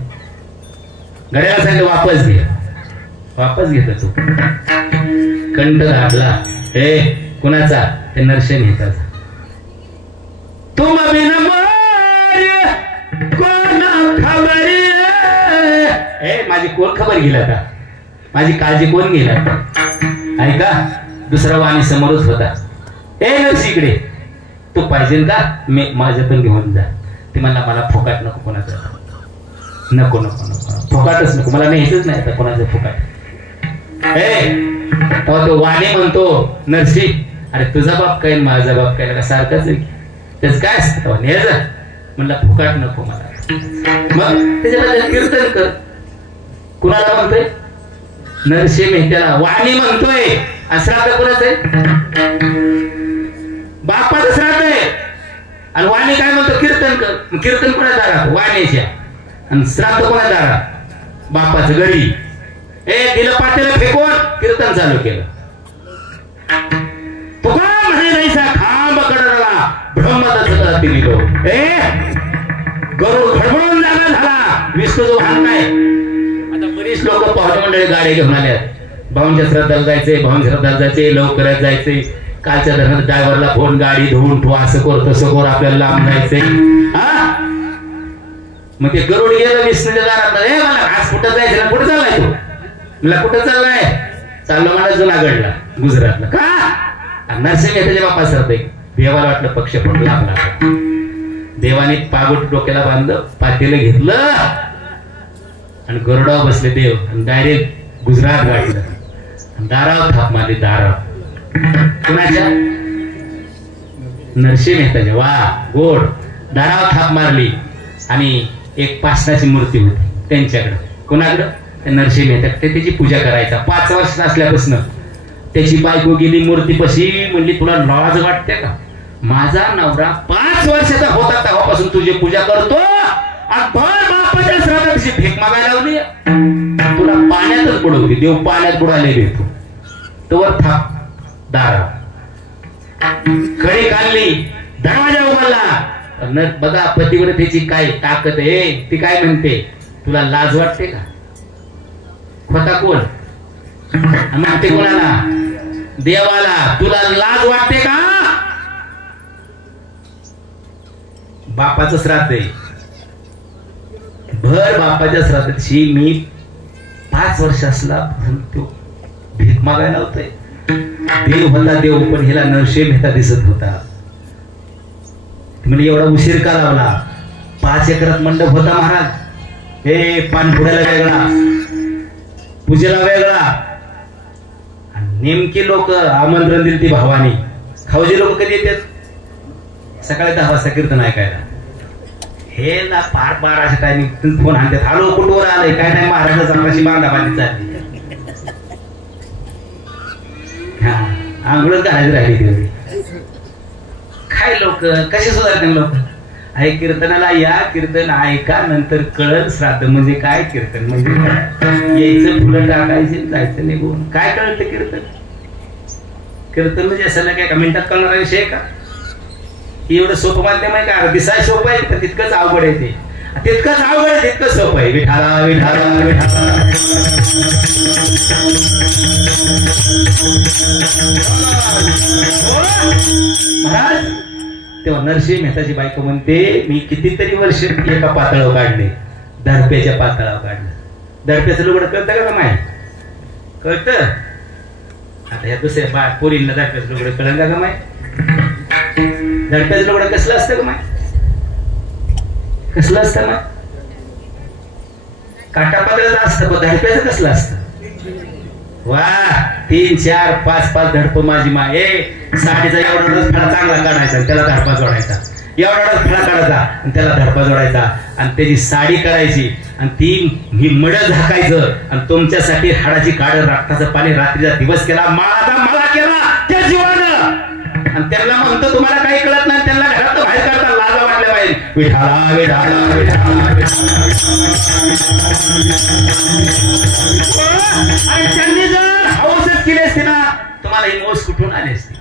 गड्याला सांगितलं, वापस घे. वापस घेतो तूप. कंठ घातला. कुणाचा? ते नरसिंह मेहताचा. तुम बिन कोण खबर? माझी कोण खबर गेला का? माझी काळजी कोण गेला? ऐका, दुसरा वाणी समोरच होता. नरसिंह इकडे, तू पाहिजे का? मी माझ्यातून घेऊन जा. ते म्हणला, मला फुकाट नको कोणाचं. नको फुकाटच नको, मला न्यायचंच नाही आता कोणाचं फुकाट. तेव्हा तो वाणी म्हणतो, नरसिंह, अरे तुझा बाप काय माझा बाप काय का सारखाच आहे. त्याच काय असतं? न्यायचं. म्हणला फुकाट नको मला. मग त्याच्याबद्दल कीर्तन कर. कुणाला म्हणतोय? नरसिंह मेहत्याला. वाणी म्हणतोय. श्राद्ध कोणाच आहे? बापाचं श्राद्ध आहे. आणि वाणी काय म्हणतो? कीर्तन कर. कीर्तन कोणा दारात? वाणीच्या. आणि श्राद्ध कोणा दारात? बापाचं घरी. दिलं पातेलं फेकून कीर्तन चालू केलं. तुका म्हणे नाहीसा खांब कडला ब्रह्मदत्त दिलो. गरुड खडबडून जागा झाला. विष्णू जो भान काय. आता बरीच लोक पाहुणे मंडळी गाडी घेऊन आल्यात. भाऊंच्या श्राद्धाला जायचे, लवकरच जायचे. कालच्या धरणात ड्रायव्हरला फोन, गाडी धुवून तू असं कर तसं कर, आपल्याला लांब जायचंय. मग ते गरुड गेलं विष्णूच्या दारात. मला आज कुठं जायचं? कुठं चाललाय तू? मला कुठं चाललाय? चाललो मला जुनागडला, गुजरातला. का? नरसिंह मेहताच्या बापा श्राद्ध. देवाला वाटलं पक्ष पडला आपला. देवाने पागोट डोक्याला बांधलं, पातेलं घेतलं आणि गरुडावर बसले देव. आणि डायरेक्ट गुजरात गाठलं. दारावर थाप मारली. दारावर कुणाच्या? नरसिंह मेहताच्या. वा गोड. दारावर थाप मारली. आणि एक पाषाणाची मूर्ती होती त्यांच्याकडे. कोणाकडं? नरसिंह मेहता. ते त्याची पूजा करायचा. 5 वर्ष असल्यापासून. त्याची बायको गेली मूर्तीपाशी. म्हणली, तुला लाज वाटते का? माझा नवरा 5 वर्षाचा होता तेव्हापासून तुझी पूजा करतो. बापाच्या श्राद्धाची भीक मागायला लावली. तुला पाण्यातच बुडवली. देव पाण्यात बुडाले देतो. तोवर थाप दारा. खडी काढली. दरवाजा उघडला. बघा पतिव्रतेची काय ताकद आहे. ती काय म्हणते, तुला लाज वाटते का? होता कोण? म्हणते कोणाला? देवाला. तुला लाज वाटते का? बापाचं श्राद्ध आहे. भर बापाच्या श्राद्धाची मी 5 वर्ष असला तो भीक मागायला होतोय. देव होता देव, पण हिला नरसिंह मेहता दिसत होता. म्हणजे एवढा उशीर का लावला? 5 एकरात मंडप होता महाराज. पानपुड्याला वेगळा, पूजेला वेगळा. नेमकी लोक आमंत्रण दिली ती भावानी. खाऊजी लोक कधी येतात? सकाळी 10 वाजता कीर्तन ऐकायला. हे ना पार 12च्या टायमिंग फोन आणतात. हॅलो कुठवर आलंय? काय नाही, महाराजाचा कशी बांधाबांधी चालली. आंघोळच घालायची राहिली तेवढी. काय लोक कसे सुधारते लोक? आहे कीर्तनाला या, कीर्तन ऐका, नंतर कळल श्राद्ध म्हणजे काय, कीर्तन म्हणजे काय. यायचं फुलं टाकायचे, जायचं निघून. काय कळतं कीर्तन? कीर्तन म्हणजे असं नाही काय का मिनिटात कळणारा विषय का? एवढं सोपं माध्यम आहे का? दिसाय सोपं आहे पण तितकंच अवघड आहे. ते तितकंच अवघड आहे तितकं सोपं आहे. विठाला विठाला विठाला. महाराज तेव्हा नरसिंह मेहताची बायको म्हणते मी कितीतरी वर्ष एका पातळावर काढले, दडप्याच्या पातळावर काढलं. दडप्याचं लुगडं कळतं का माय? कळतं. आता या दुसऱ्या पोरींना दडप्याचं लुगडं कळलं का माय? दडप्याचं लुगडं कसलं असतं का माय? कसलं असतं माय? काटा पातळाचं असतं, पण दडप्याचं कसलं असतं? वा 3 4 5 5 धडप माझी माय. साठीचा एवढा फळा चांगला काढायचा, त्याला धडपा जोडायचा, एवढा फळा काढायचा आणि त्याला धडपा जोडायचा, आणि त्याची साडी करायची, आणि ती मड झाकायचं, आणि तुमच्यासाठी हाडाची काढ रक्ताचं पाणी रात्रीचा दिवस केला, माळाचा माळा केला त्या जीवानं. आणि त्यांना म्हणतो तुम्हाला काही कळत नाही, त्यांना घरात बाहेर काढता लाजा वाटल्या पाहिजे. विठाला विठाला विठाला. आणि त्यांनी जर हौसच केली असते ना, तुम्हाला ही मोस कुठून आली असते?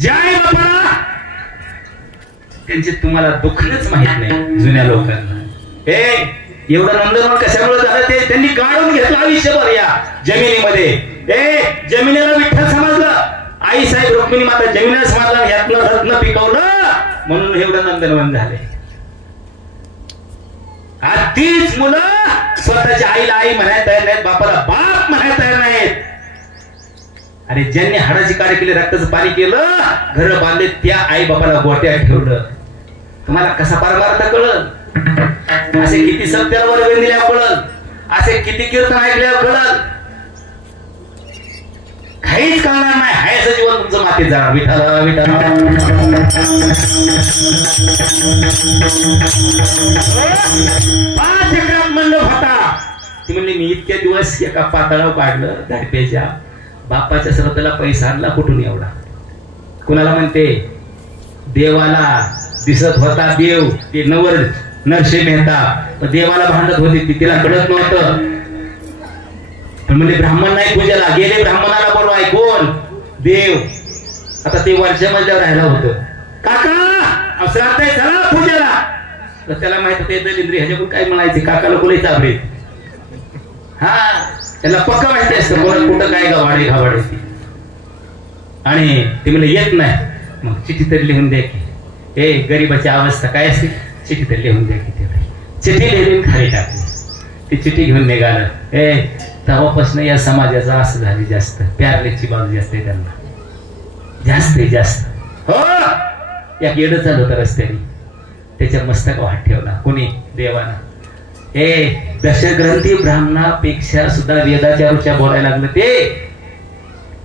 ज्या बापाला त्यांचे तुम्हाला दुःखच माहित नाही जुन्या लोकांना. एवढं नंदनवन कशामुळे झालं ते त्यांनी काढून घेतलं आयुष्यभर या जमिनीमध्ये. जमिनीला विठ्ठल समजलं, आई साहेब रुक्मिणी माता जमिनीला समजलं, यातनं रत्न पिकवलं, म्हणून एवढं नंदनवन झाले. आज तीच मुलं स्वतःच्या आईला आई म्हणायला तयार नाहीत, बापाला बाप म्हणायला तयार नाहीत. आणि ज्यांनी हाडाची कार्य केली, रक्ताचं पाणी केलं, घर बांधले, त्या आई बापाला गोट्यात ठेवलं. तुम्हाला कसा परमार्थ कळलं? असे किती सत्याला वर्ग दिल्यावर कळलं, असे किती कीर्तन ऐकल्यावर कळलं, काहीच कळणार नाही. हाय असं जीवन तुमचं मातीत जाणार. विठाला विठाला. 5 एकरात मंडप होता. ती म्हणली मी इतक्या दिवस एका पातळावर काढलं धडप्याच्या, बापाच्या श्रद्धेला पैसा आणला कुठून एवढा? कुणाला म्हणते? देवाला दिसत होता देव, ते नरसिंह मेहता देवाला भांडत होती, ती तिला कळत नव्हतं. पण म्हणजे ब्राह्मण नाही पूजेला गेले, ब्राह्मणाला बोलवाय कोण? देव. आता ते वरच्या मजल्यावर राहिला होतं. काका श्राद्ध आहे चला पूजेला. तर त्याला माहित होते दलिंद्री ह्याच्याकडून काय म्हणायचे, काकाला कोणी चाबरे. हा त्याला पक्का माहिती असतं कोणा कुठं काय गावाडे घावाडे. आणि ते म्हणजे येत नाही, मग चिठी तरी लिहून द्या की. गरीबाची अवस्था काय असते, चिठी तरी लिहून द्या की. चिठी लिहिली खाली टाकली, ती चिठी घेऊन निघालं. तेव्हापासून या समाजाचा असं झाली, जास्त प्यारलेची बाजू जास्त आहे त्यांना, जास्त. हो एक येडं चालू होतं रस्त्याने, त्याच्या मस्तकावर हात ठेवला कोणी? देवाना. दशग्रंथी ब्राह्मणापेक्षा सुद्धा वेदाच्या रुच्या बोलायला लागलं ते,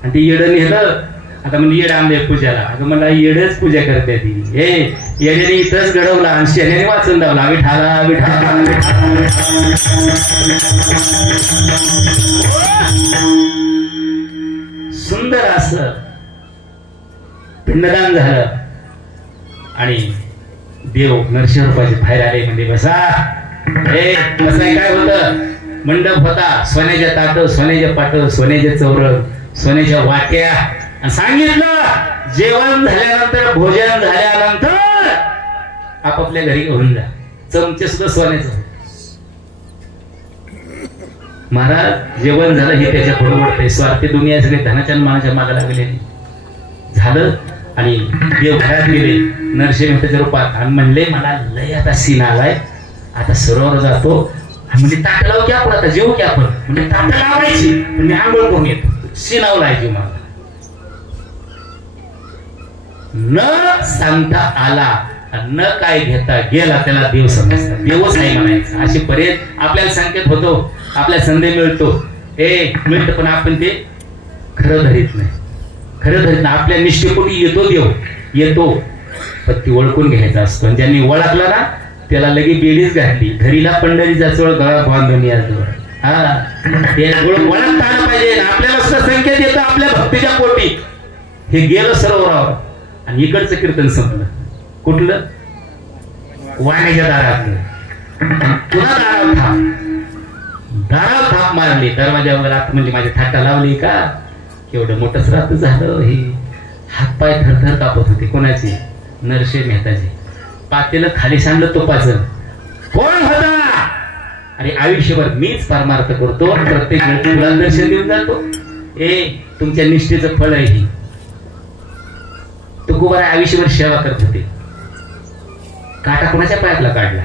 आणि ते येडं नेलं. आता म्हणजे येड आणले पूजाला. अगं मला येडच पूजा करते ती. येड्याने इथंच घडवला आणि शेण्याने वाचून लावला. विठाला विठाला. सुंदर असं पिंडदान झालं आणि देव नरसिंह रूपाचे बाहेर आले. म्हणजे बसा. बसाय काय होतं? मंडप होता, सोन्याच्या ताट, सोन्याच्या पाट, सोन्याचे चौरंग, सोन्याच्या वाट्या. सांगितलं जेवण झाल्यानंतर, भोजन झाल्यानंतर आपापल्या घरी घेऊन जा. चमचे सुद्धा सोन्याचं. महाराज जेवण झालं हे त्याच्या पुढे ओढते. स्वार्थी दुनिया सगळे धनाच्या मानाच्या मागे लागलेली झालं. आणि देव घरात गेले नरसिंह मेहताच्या रूपात आणि म्हणले मला लय आता सीन आलाय, आता सरोवर जातो. म्हणजे ताट लावू की आपण, आता जेवू की आपण? म्हणजे ताट लावायची, मी आंघोळ करून येतो. सीनावला जीव मला. न सांगता आला, न काय घेता गेला, त्याला देव समजतात. देवच आहे म्हणायचं. अशी पर्यंत आपल्याला संकेत होतो, आपल्याला संधी मिळतो, मिळतं, पण आपण ते खरं धरीत नाही. खरं धरीत नाही. आपल्या निष्ठेपोटी येतो देव, येतो, पण ती ओळखून घ्यायचा असतो. आणि ज्यांनी ओळखला ना त्याला लगे बेडीच घातली. घरीला पंढरीचा चोळ गळा बांधून याजवळ. ते ओळखता आलं पाहिजे. आपल्याला सुद्धा संकेत येतं आपल्या भक्तीच्या पोटी. हे गेलं सरोवरावर आणि इकडचं कीर्तन संपलं. कुठलं? वाण्याच्या दारातलं. पुन्हा दारावर थाप मारली. दरवाजावर आत म्हणजे माझ्या थाटा लावली का? एवढं मोठंच रात्र झालं. हे हातपाय थरथर कापत होते. कोणाची? नरसिंह मेहताची. पातेलं खाली सांडलं तुपाचं. कोण होता? आणि आयुष्यभर मीच परमार्थ करतो, प्रत्येक वेळी तुला दर्शन देऊन जातो. तुमच्या निष्ठेचं फळ आहे ही. तुकोबारा आयुष्यभर सेवा करत होते. काटा कोणाच्या पायातला काढला?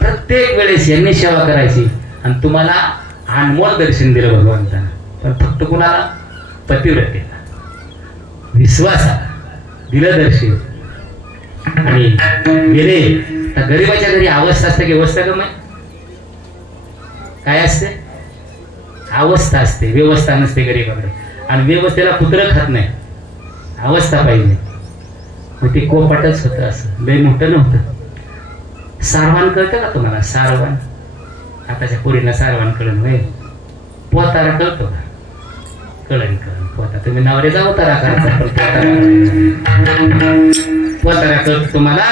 प्रत्येक वेळेस यांनी सेवा करायची आणि तुम्हाला अनमोल दर्शन दिलं भगवंतानं. पण फक्त कुणाला? पतिव्रतेला, विश्वासाला दिलं दर्शन. आणि गेले तर गरीबाच्या घरी अवस्था असते की व्यवस्था कमी? काय असते? अवस्था असते, व्यवस्था नसते गरीबाकडे. आणि व्यवस्थेला कुत्र खात नाही, अवस्था पाहिजे. मग ते कोपाटच होतं, असं लय मोठं नव्हतं. सारवान कळतं का तुम्हाला? सारवान, आताच्या पोरींना सारवान कळण होय. पोतारा कळतो का? कळण पोता. तुम्ही नवऱ्याचा उतारा करायचा, पण पोतारा कळतो तुम्हाला?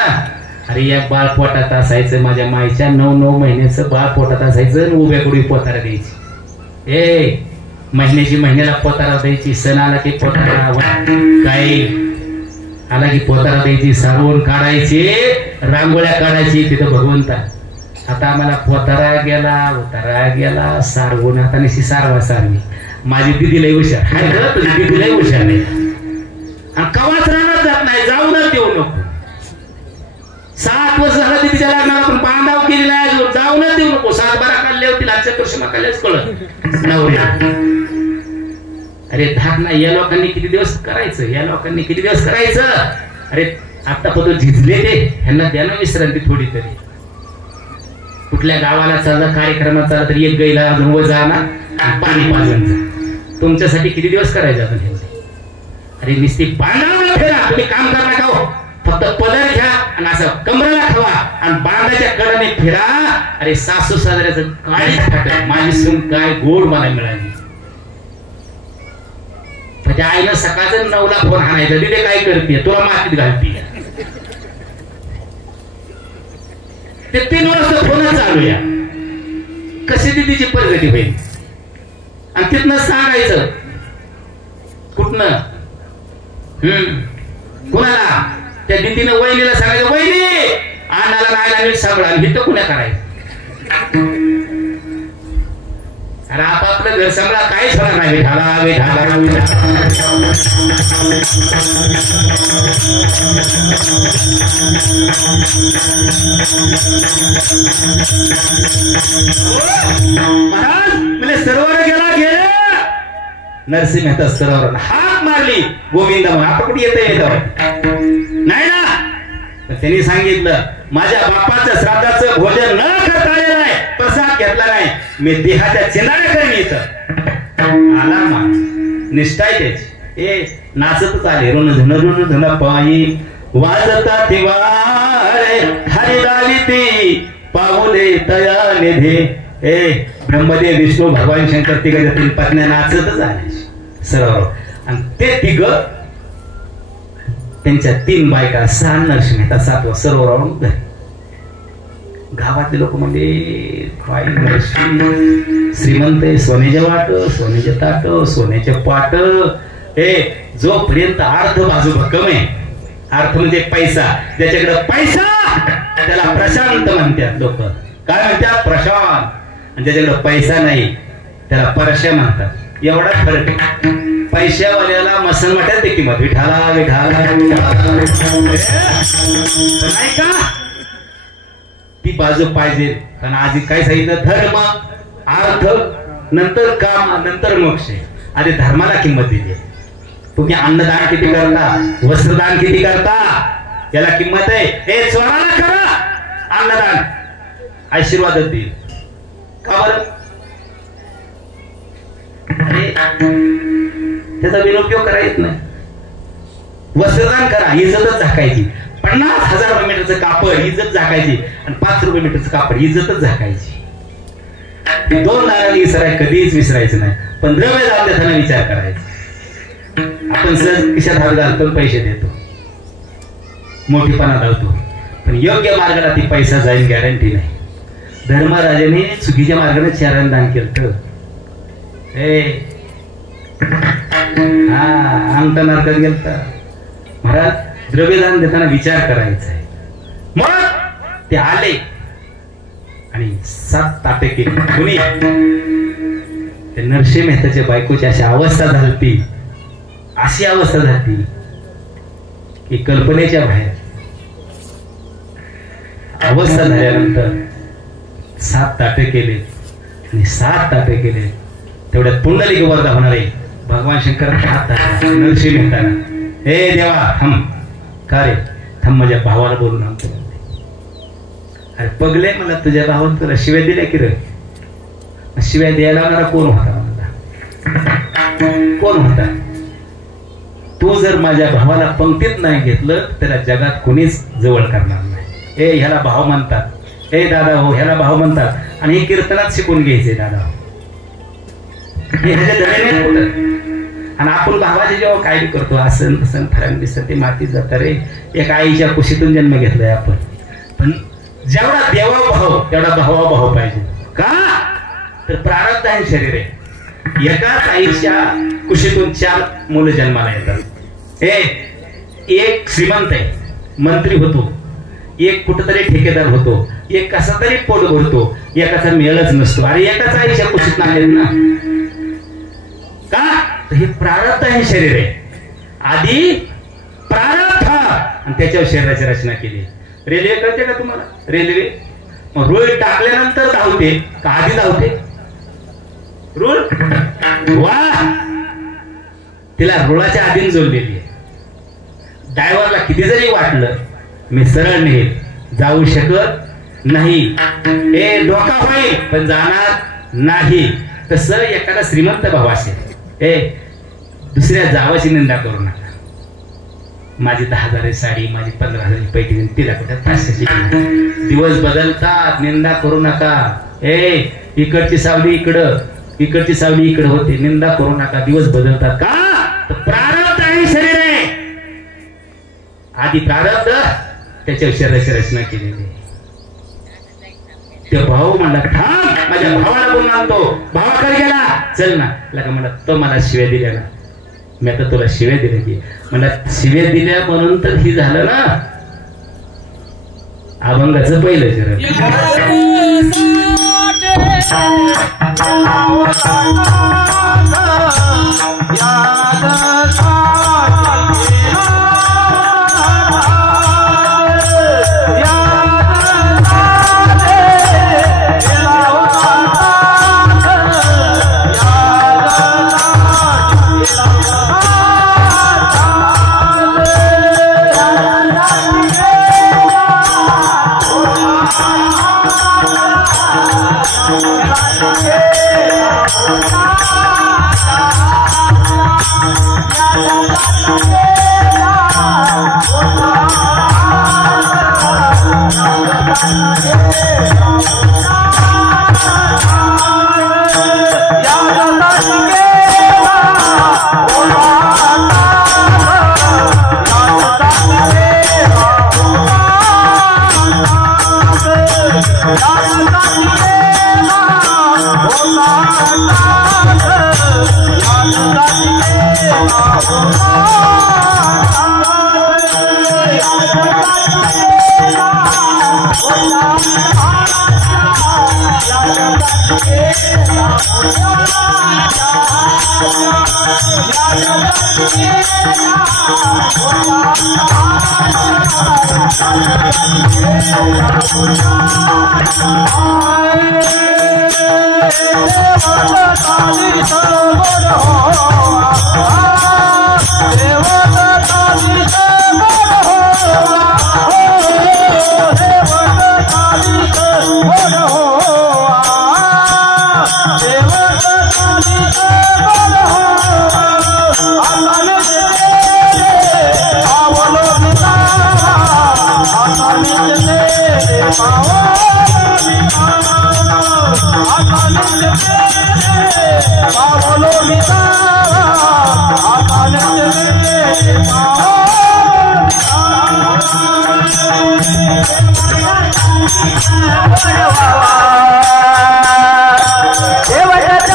अरे एक बाळ पोटात असायचं, माझ्या माईच्या 9 महिन्याचं बाळ पोटात असायचं. उभ्या कुडी पोतारा द्यायची. महिन्याला पोतारा द्यायची. सण आला की पोतारा, काही आला की पोतारा द्यायची. सारवून काढायची, रांगोळ्या काढायची तिथं भगवंता. आता आम्हाला पोतारा गेला, उतारा गेला, सारवून आता निशी सारवा सारवी. माझी दिदी लय हुशार आहे ग, तुझी दिदी लय हुशार आहे. आणि कवाच राहणार जात नाही, जाऊनच देऊ नको. 7 वर्ष झालं तिच्या लग्नाला पण बांधाव केलेला आहे, जाऊनच देऊ नको. 7 बारा काढले होतील, आजच्या वर्षमा काढलेच कळत नवऱ्या. अरे धाक नाही. या लोकांनी किती दिवस करायचं? या लोकांनी किती दिवस करायचं? अरे आता पद झिजले ते, ह्यांना द्या ना विश्रांती थोडी तरी. कुठल्या गावाला चालला, कार्यक्रमात चालला तरी एक गाईला धुव जाणार, पाणी पाजून जा. तुमच्यासाठी किती दिवस करायचं आपण हे? अरे नुसती बांधाला फेरा, तुम्ही काम करा नका हो. फक्त पदर घ्या आणि असं कमराला ठेवा आणि बांधाच्या कडाने फिरा. अरे सासू साजऱ्याचं काळीच खाट. माझी सून काय गोड मला मिळाली. म्हणजे आईनं सकाळचं 9ला फोन आणायचा, तिथे काय करते? तुला मातीत घालते. ते 3 वाजता फोन चालू या. कशी दिदीची प्रगती होईल? आणि तिथनं सांगायचं कुठनं? कुणाला? त्या दिदीनं वहिनीला सांगायचं, वहिनी आणाला नाही नीट सांगला. आणि हिथं कुण्या करायचं? अरे आपापलं घर सांगला काहीच होणार नाही. विठाला विठाला महाराज म्हणजे सरोवर गेला. नरसिंह मेहता सरोवर हाक मारली, गोविंद मग आता कुठे येत नाही ना. त्यांनी सांगितलं, माझ्या बापाचं श्राद्धाचं भोजन न करता आलेलं आहे, प्रसाद घेतला नाही, मी देहाच्या चिंदाड्या करीन. इथं आला माणूस, निष्ठा आहे त्याची. नाचतच आले. ऋण धुन ऋण धुन पायी वाजता तिवारे हरिदावी ती पाऊले तया निधे. ब्रह्मदेव विष्णू भगवान शंकर तिघ जातील पत्न्या नाचतच आले सरोवर. आणि ते तिघ, त्यांच्या 3 बायका, 6 नरसिंह मेहता 7वा सरोवरावरून घरी. गावातले लोक म्हणजे श्रीमंत, सोन्याचे वाट, सोन्याचे ताट, सोन्याचे पाट. जोपर्यंत अर्थ बाजू भक्कम आहे, अर्थ म्हणजे पैसा, ज्याच्याकडे पैसा त्याला प्रशांत म्हणतात लोक. काय म्हणतात? प्रशांत. आणि ज्याच्याकडे पैसा नाही त्याला परशा म्हणतात. एवढा फरक आहे. पैशावाल्याला मसन वाटत ते किंमत. विठाला विठाला नाही का? ती बाजू पाहिजे. कारण आधी काय सांगितलं? धर्म, अर्थ, नंतर काम, नंतर मोक्ष. आधी धर्माला किंमत दिली. तुम्ही अन्नदान किती करता, वस्त्रदान किती करता, याला किंमत आहे. हे स्वराला करा अन्नदान, आशीर्वाद देईल. का बरं? त्याचा विनियोग करायच नाही. वस्त्रदान करा, इज्जतच झाकायची. 50,000 मीटरचं कापड इज्जत झाकायची आणि 5 रुपये मीटरचं कापड इज्जतच झाकायची. 2 नारायणी विसराय कधीच विसरायचं नाही. पण द्रव्य दान देताना विचार करायचा. आपण सहज खिशात हात घालतो, पैसे देतो, मोठीपणा लावतो, पण योग्य मार्गाला ती पैसा जाईल गॅरंटी नाही. धर्मराजाने चुकीच्या मार्गाने चारण दान केलं. अंत नरकात गेलता. महाराज द्रव्यदान देताना विचार करायचा आहे. मग ते आले आणि 7 ताटे केली. कुणी? ते नरसिंह मेहताच्या बायकोची अशी अवस्था झाली, अशी अवस्था झाली की कल्पनेच्या बाहेर. अवस्था झाल्यानंतर 7 ताटे केले आणि 7 ताटे केले. तेवढ्यात पुंडलिक वरदा होणारे भगवान शंकर नरसिंह मेहताना, हे देवा थांब, का रे? थांब, माझ्या भावाला बोलून आणतो. अरे पगले, मला तुझ्या भावाने तुला शिव्या दिल्या की रे? शिव्या द्यायला मला कोण होता? कोण होता? तू जर माझ्या भावाला पंक्तीत नाही घेतलं त्याला जगात कोणीच जवळ करणार नाही. हे ह्याला भाव म्हणतात, हे दादा हो, ह्याला भाव म्हणतात. आणि हे कीर्तनात शिकून घ्यायचे दादा, हे ह्याच्या धडे नाही. आणि आपण भावाचे जेव्हा काय करतो, असं तसं फरक दिसत, ते मातीत जात रे. एक आईच्या कुशीतून जन्म घेतलाय आपण. पण जेवढा देवा भाव तेवढा भावा भाव पाहिजे. का? तर प्रारब्ध आहे शरीर आहे. एकाच आईच्या कुशीतून 4 मुलं जन्माला येतात. एक श्रीमंत आहे, मंत्री होतो, एक कुठंतरी ठेकेदार होतो, एक कसा तरी पोट भरतो, एकाचा मेळच नसतो. अरे एकाच आईच्या कुशीत आले ना. का? हे प्रारब्ध आहे शरीर आहे. आधी प्रारब्ध आणि त्याच्यावर शरीराची रचना केली. रेल्वे कळते का तुम्हाला? रेल्वे रुळ टाकल्यानंतर धावते का आधी धावते? रुळ वा, तिला रुळाच्या आधीन जोडलेली आहे. ड्रायव्हरला किती जरी वाटलं मी सरळ नेईल, जाऊ शकत नाही, हे धोका होईल, पण जाणार नाही. तसं एखादा श्रीमंत भाव असेल, दुसऱ्या जावाची निंदा करू नका. माझी 10,000 साडी, माझी 15,000 पैठी, तिला कुठे 500. दिवस बदलतात, निंदा करू नका. इकडची सावली इकडं, इकडची सावली इकडं होते, निंदा करू नका. दिवस बदलतात. का? तर प्रारब्ध आहे शरीर आहे. आधी प्रारब्ध, त्याच्या शरीराची रचना केलेली. ते भाऊ म्हणला थांब, माझ्या भावाला बोलून आणतो. भावाकडे गेला, चल ना. लगा म्हणला तो मला शिव्या दिल्या ना, मी आता तुला शिव्या दिल्या की. म्हणला शिव्या दिल्या म्हणून तर ही झालं ना अभंगाचं पहिलं चरण. देवता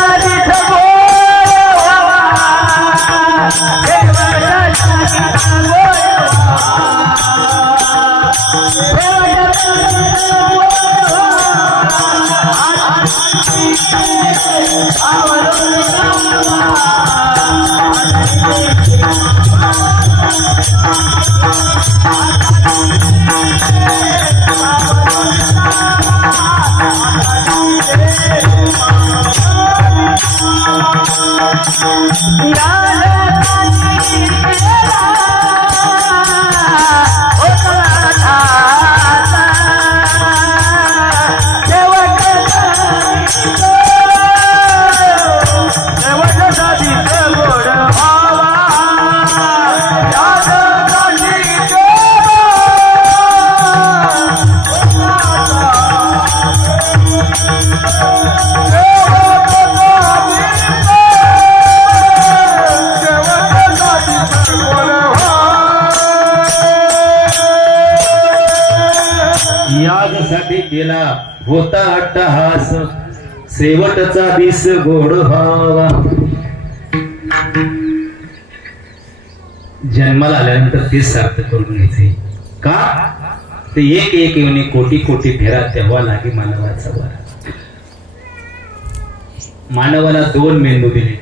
यागसाठी केला होता अट्टहास शेवटचा दिस गोड व्हावा. जन्माला आल्यानंतर तेच सार्थ करून घ्यायचे का ते एक एक येऊन कोटी कोटी फेरा तेव्हा लागे मानवाचा वारा. मानवाला 2 मेंदू दिले,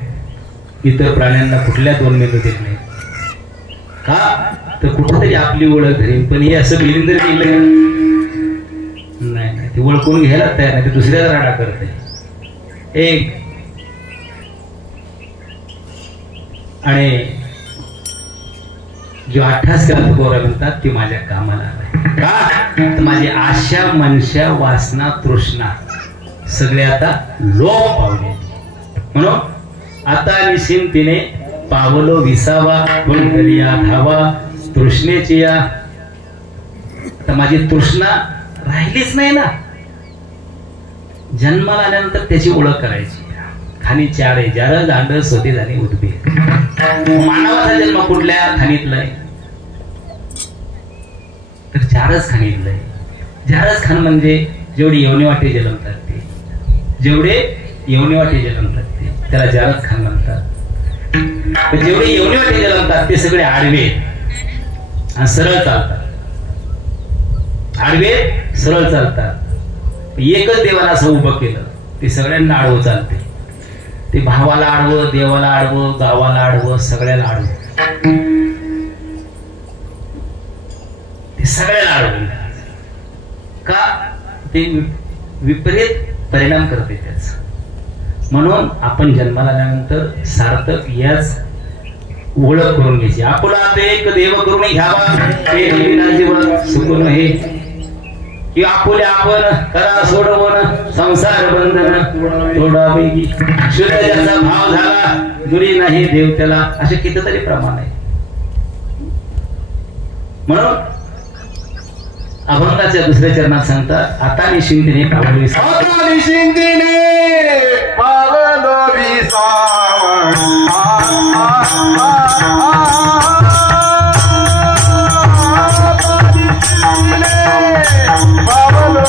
इतर प्राण्यांना कुठल्या 2 मेंदू दिले नाही का तर कुठेतरी आपली ओळख धरेल. पण हे असं बिलिंदर केलं नाही, ते ओळखून घ्यायला तयार नाही, ते दुसऱ्याला राडा करते. एक आणि जो 28 केला गोरा म्हणतात ते माझ्या कामाला आलाय का तर माझी आशा मनशा वासना तृष्णा सगळे आता लोप पावले. म्हणून आता निश्चिंतीने पावलो विसावा कुंडलिया धावा तृष्णेची या. आता माझी तृष्णा राहिलीच नाही ना. जन्माला आल्यानंतर त्याची ओळख करायची. खाणी 4 आहे, जार दांड सोदी झाली उद्भे. मानवाचा जन्म कुठल्या खाणीतला आहे तर 4च खाणीतलं आहे. 4च खाण म्हणजे जेवढे येवणे वाटे जन्मतात ते, जेवढे येवणे वाटे जन्मतात ते त्याला 4च खाण म्हणतात. जेवढे येवणे वाटे जन्मतात ते सगळे आडवे आणि सरळ चालतात. आडवे सरळ चालतात. एकच देवाला असं उभं केलं ते सगळ्यांना आडवं चालते. ते भावाला आडवं, देवाला आडवं, गावाला आडवं, सगळ्याला आडवं, ते सगळ्याला आडवं का ते विपरीत परिणाम करते त्याच. म्हणून आपण जन्माला आल्यानंतर सार्थक याच ओळख करून घ्यायची. आपला ते एक देव करून घ्यावा हे जीवन सुकून हे की आपुले आपण करा सोडवण संसार बंधन तोडावे. शुद्ध ज्याचा भाव झाला दुरी नाही देव त्याला, असे कितीतरी प्रमाण आहे. म्हणून अभंगाच्या दुसऱ्या चरणात सांगतात आता निश्चिंतीने पावलो विसावा. आता निश्चिंतीने पावलो विसावा. पावलो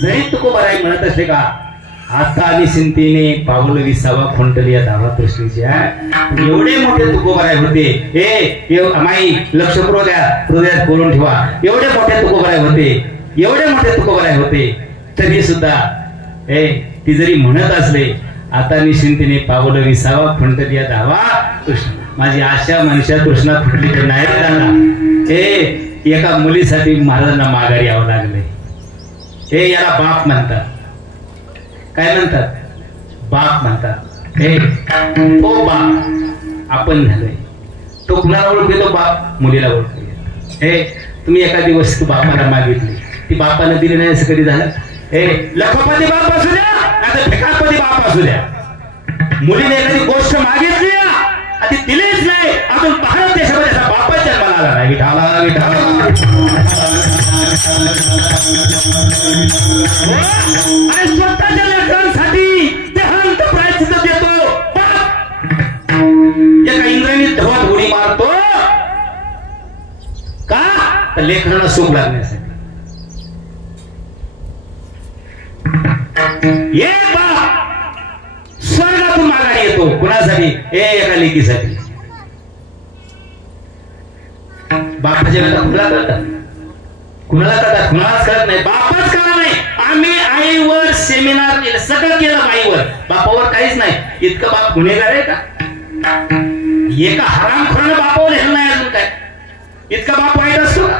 जरी तुकोबाराय म्हणत असले का आता निश्चिंतीने पावलो विसावा खुंटलिया धावा कृष्णीच्या. एवढे मोठे तुकोबाराय होते. माई लक्ष हृदयात बोलून ठेवा. एवढे मोठे तुकोबाराय होते, एवढे मोठे तुकोबाराय होते तरी सुद्धा ती जरी म्हणत असले आता निश्चिंतीने पावलो विसावा खुंटलिया धावा कृष्ण. माझी आशा मनशा तृष्णा फुटली तर नाही झाला. एका मुलीसाठी महाराजांना माघारी यावं लागलंय. हे याला बाप म्हणतात. काय म्हणतात? बाप म्हणतात. हे तो बाप आपण झालोय. तो कुणाला ओळखतो? बाप मुलीला ओळखतो. हे तुम्ही एखादी वस्तू बापाला मागितली, ती बापाला दिली नाही असं कधी झालं? हे लखपती बाप असू द्या आता भिकापती बाप असू द्या, मुलीने एखादी गोष्ट मागितली ती दिलीच नाही, अजून भारत देशामध्ये असा बापाच जन्माला आला नाही. विठाला विठाला आणि स्वतःच्या लेकरांसाठी देहांत प्रायश्चित्त देतो. एका इंद्रायणी धवात उडी मारतो का? तर लेकरांना सुख लागण्यासाठी. एक बाप स्वर्गातून माघारी येतो कुणासाठी? एका लेकीसाठी. बापाच्या वेळेला कुणाला कळतात? कुणाला कळतात? कुणालाच कळत नाही. बापाच कळत नाही. आम्ही आईवर सेमिनार केलं, सगळं केलं आईवर, बापावर काहीच नाही. इतकं बाप गुन्हेगार आहे का? एका हरामखोरानं बापावर लिहिलं नाही अजून काय? इतका बाप वाईट असतो का?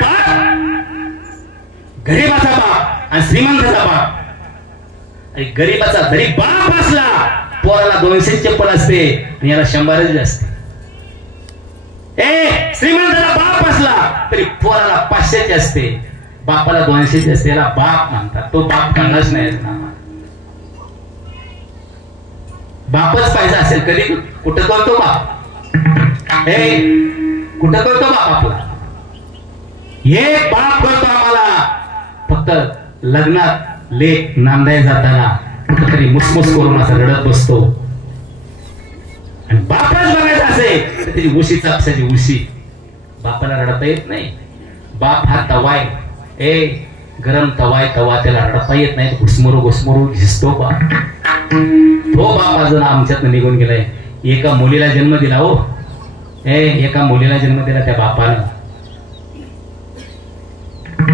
बाप गरीबाचा बाप आणि श्रीमंताचा बाप. आणि गरीबाचा जरी बाप असला, पोराला 200 चप्पल असते आणि याला 100च असते. श्रीमंताचा बाप असला तरी पोराला 500 असते, बापाला 200 असते. याला बाप म्हणतात. तो बाप कळलाच नाही. बापच पाहिजे असेल कधी कुठं कळतो बाप? कुठं कळतो बाप आपला? हे बाप कळतो आम्हाला फक्त लग्नात लेक नांदाय जाताना कुठंतरी मुसमुस करून असं रडत बसतो. आणि बापच बघायचं असेल तर त्याची उशी चापसाची उशी. बापाला रडता येत नाही. बाप हा तवाय, गरम तवाय, तवा त्याला रडता येत नाही. घुसमरू घुसमरू घिसतो बाप. तो बाप अजून आमच्यात निघून गेलाय. एका मुलीला जन्म दिला हो, एका मुलीला जन्म दिला त्या बापानं.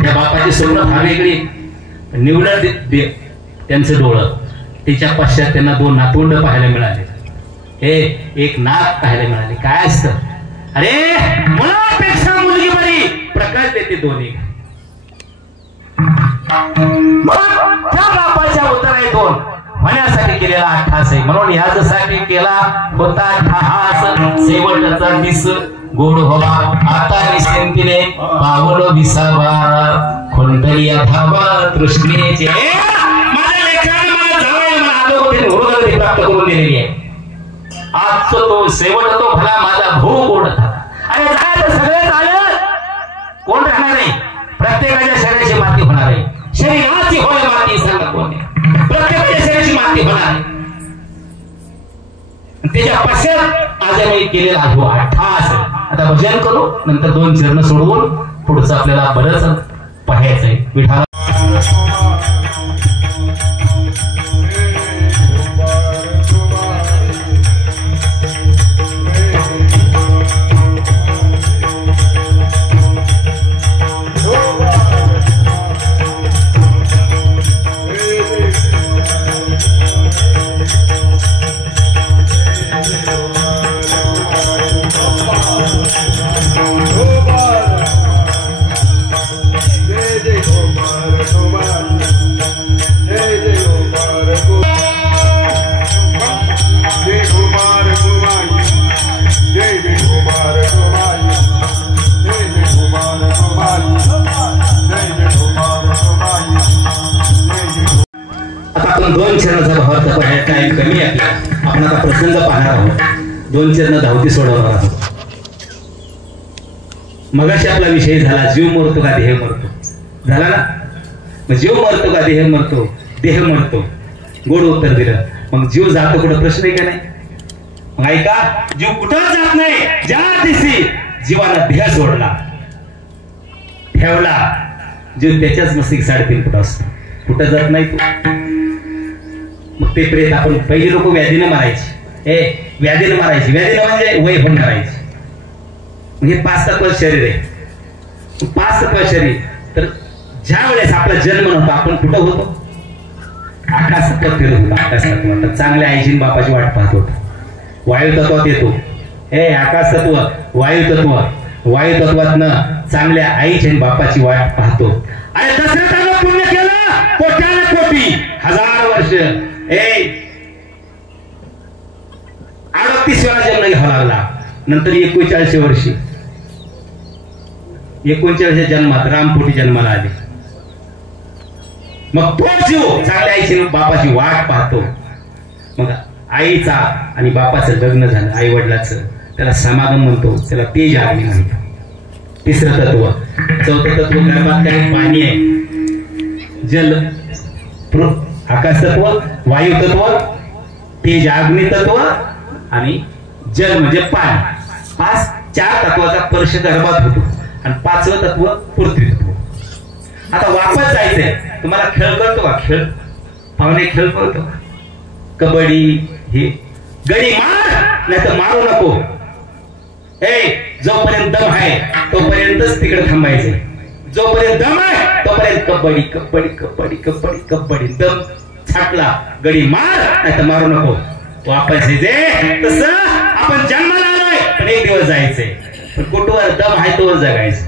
त्या बापाची स्वप्न फार वेगळी. निवडत त्यांचं डोळं. तिच्या पश्चात त्यांना 2 नातवंड पाहायला मिळाले. एक नात पाहायला मिळाली. काय असतं? अरे मुलापेक्षा मुलगी बरी, प्रकाश देते दोन्ही. त्या बापाच्या उत्तराई 2 होण्यासाठी केलेला अट्टहास आहे. म्हणून ह्यासाठी केला होता अट्टहास. शेवटचा दिस गोड व्हावा आता निश्चिंतीने पावलो विसावा. कोणतरी धावा तृष्णेचे. माझ्या लेकरांना मला जावं, मला अधोगती हुरगती प्राप्त करून दिलेली आहे. आजचा तो शेवट तो भला माझा भाऊ गोड झाला. आणि जायचं सगळे झालं, कोण राहणार नाही. प्रत्येकाच्या शरीराची माती होणार आहे. शरीराची होय माती सांगा कोण? प्रत्येकाच्या शरीराची माती होणार आहे. त्याच्या पश्चात आज आम्ही केलेला हा अट्टहास आहे. आता भजन करू, नंतर 2 चरण सोडवून पुढचं आपल्याला बरंच पाहायचंय. विठाला आपण 2 चरणाचा भावार्थ पाहायचा टाइम कमी आहे. आपण आता प्रसंग पाहणार आहोत. 2 चरण धावती सोडवणार आहोत. मगाशी आपला विषय झाला जीव मरतो का देह मरतो, झाला ना? मग जीव मरतो का देह मरतो? देह मरतो. गोड उत्तर दिलं. मग जीव जातो कुठं? प्रश्न आहे का नाही? मग ऐका, जीव कुठं जात नाही. ज्या दिवशी जीवाला देह सोडला ठेवला, जीव त्याच्याच मस्तिक 3.5 फूट असतो, कुठं जात नाही तो. मग ते प्रेत आपण पहिली लोक व्याधीनं मारायची. व्याधीनं मारायची. व्याधीनं म्हणजे वय होऊन मारायची. हे 5 तत्व शरीर आहे. 5 तत्व शरीर. तर ज्या वेळेस आपला जन्म नव्हता आपण कुठं होतो? आकाश तत्वात फिरत होतो. आकाश तत्वात चांगल्या आईची बापाची वाट पाहत होतो. वायू तत्वात येतो. आकाश तत्व, वायू तत्व, वायू तत्वातनं चांगल्या आईची आणि बापाची वाट पाहतो. आणि दशरथानं पुण्य केलं कोट्याने कोटी 1000 वर्ष. 38 वेळा जन्म घ्यावा लागला. नंतर 41 वर्षी 39 जन्मात रामपोटी जन्माला आले. मग तो जीव चांगल्या आईची बापाची वाट पाहतो. मग आईचा आणि बापाचं लग्न झालं आई वडिलाचं, त्याला समागम म्हणतो, त्याला तेज अग्नी म्हणतो. तिसरं तत्व. चौथं तत्व गर्भात काय पाणी आहे, जल आकाश तत्व, वायू तत्व, तेज अग्नी तत्व आणि जल म्हणजे पाणी. 4 तत्वाचा स्पर्श गर्भात होतो. आणि 5वं तत्व पृथ्वी तत्व. आता वापस जायचंय. तुम्हाला खेळ कळतो का? खेळ पाहुणे खेळ कळतो का? कबड्डी हे गडी मार नाही तर मारू नको. जोपर्यंत दम आहे तोपर्यंतच तिकडे थांबायचंय. जोपर्यंत दम आहे तोपर्यंत कबड्डी कबड्डी कबड्डी कबड्डी कबड्डी. दम छाटला गडी मार नाही तर मारू नको. वापस येते. तसं आपण जन्माला आलोय पण एक दिवस जायचंय. पण कुठवर दम आहे तोवर जगायचं.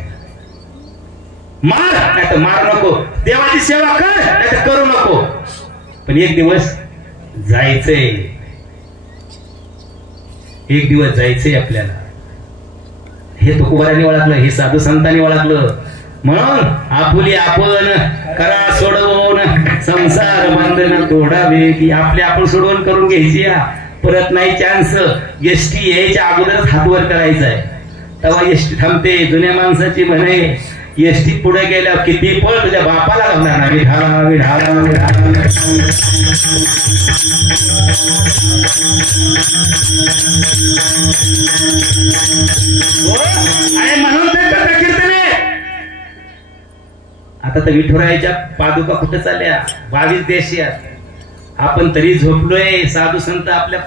मार नाही तर मारू नको. देवाची सेवा कर नाही तर करू नको. पण एक दिवस जायचंय. एक दिवस जायचंय आपल्याला. हे तुकोबारांनी ओळखलं, हे साधू संतांनी ओळखलं. म्हणून आपुली आपण करा सोडवून संसार बंधन तोडावे. की आपले आपण सोडवून करून घ्यायची. परत नाही चान्स. एसटी यायच्या अगोदरच हातवर करायचा आहे. तेव्हा एसटी थांबते. जुन्या माणसाची म्हणे एसटी पुढे गेल्यावर किती पळ तुझ्या बापाला घालणार ना. विढाला विढाला विढाला. आणि म्हणून ते कीर्तने. आता तर विठुरायाच्या पादुका कुठे चालल्या? 22 देशात. आपण तरी झोपलोय. साधू संत आपल्या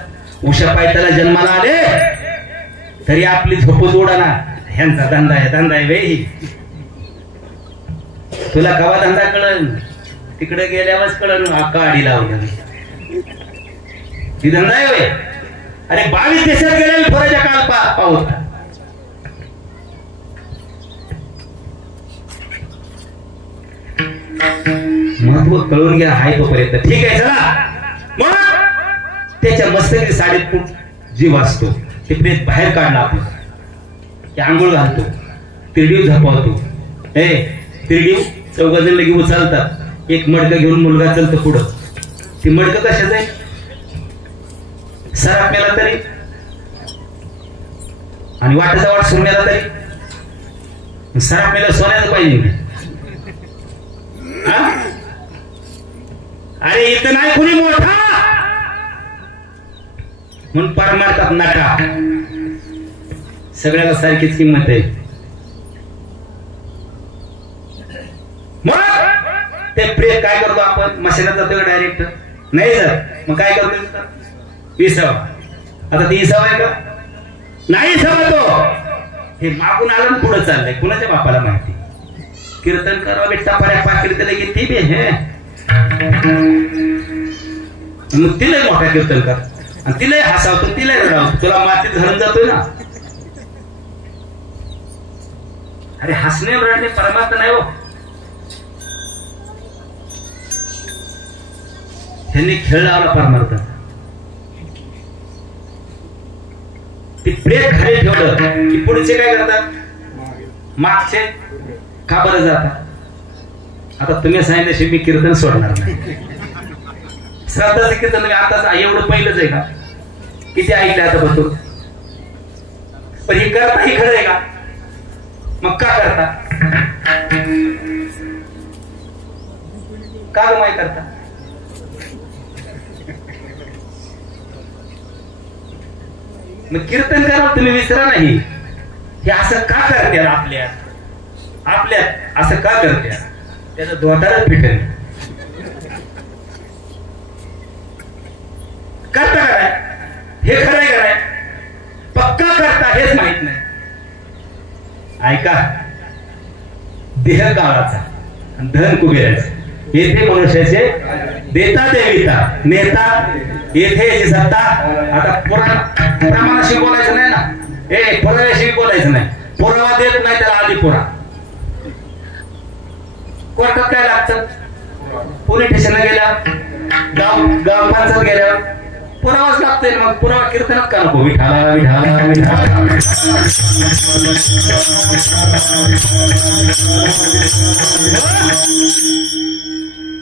उषा पायथ्याला जन्माला आले तरी आपली झोपच उडाना. ह्यांचा धंदा आहे, धंदा आहे बाई. तुला कवा धंदा कळन? तिकडे गेल्यावरच कळन. काडी लावलं ती धंदा आहे बाई. अरे 22 देशात गेल्या विठुराच्या काळ पाहून. महत्व कळून घ्या. हाय तोपर्यंत ठीक आहे. चला मग त्याच्या मस्तकी 3.5 फूट जीव असतो. ते प्रेत बाहेर काढला आपण. ते आंघोळ घालतो, तिरडीव झपावतो. तिरडीव 4 जण लगी उचलतात. एक मडकं घेऊन मुलगा चलतो पुढं. ती मडकं कशाच आहे? सराप मेला तरी आणि वाटेचा वाट सोन मेला तरी. सराप मेला सोन्याचं पाहिजे. अरे इथं नाही कुणी मोठा म्हणून पार मारतात नाटा. सगळ्याला सारखीच किंमत आहे. मग ते प्रेत काय करतो आपण? मशानात जातो का डायरेक्ट? नाही जात. मग काय करतो? विसावा. आता ती विसावा आहे का? नाही विसावा तो. हे मागून आलं पुढे चाललंय. कुणाच्या बापाला माहिती? कीर्तन करावं बेटा पर्या पाकिट लगे ती बे हे. मग तिला मोठा कीर्तन कर आणि तिला हसावतो, तिला रडावतो. तुला मातीत धरून जातोय ना. अरे हसणे रडणे परमार्थ नाही हो. त्यांनी खेळ लावला परमार्थ. ती प्रेत खाली ठेवलं की पुढचे काय करतात? मागचे का बरं जातात? आता तुम्ही सांगितल्याशी मी कीर्तन सोडणार नाही. श्राद्धाचं कीर्तन आता एवढं पहिलंच आहे का? किती ऐकलं आता बघतो. पण ही करता ही खरं आहे का? मग का करता? का गमाई करता? मग कीर्तन करा तुम्ही, विसरा नाही. हे असं का करते? आपल्यात असं का करते? त्याचं दोतारच भेटेल. करता काय? हे खरं आहे का नाही? पक्का करता हेच माहित नाही. ऐका, देह काळाचा आणि धन कुबेराचा. येथे मनुष्याचे देता देविता नेता, येथे याची सत्ता. आता पुराणाशी बोलायचं नाही ना. पुराणाशी बोलायचं नाही. पुरावा देत नाही त्याला आधी पुरा. कोर्टात काय लागतं? पोलीस स्टेशनला गेल्या, गाव पंचायत गेल्या, पुरावाच लागतोय. मग पुरावा कीर्तनात का नको? विठाला विठाला विठाला.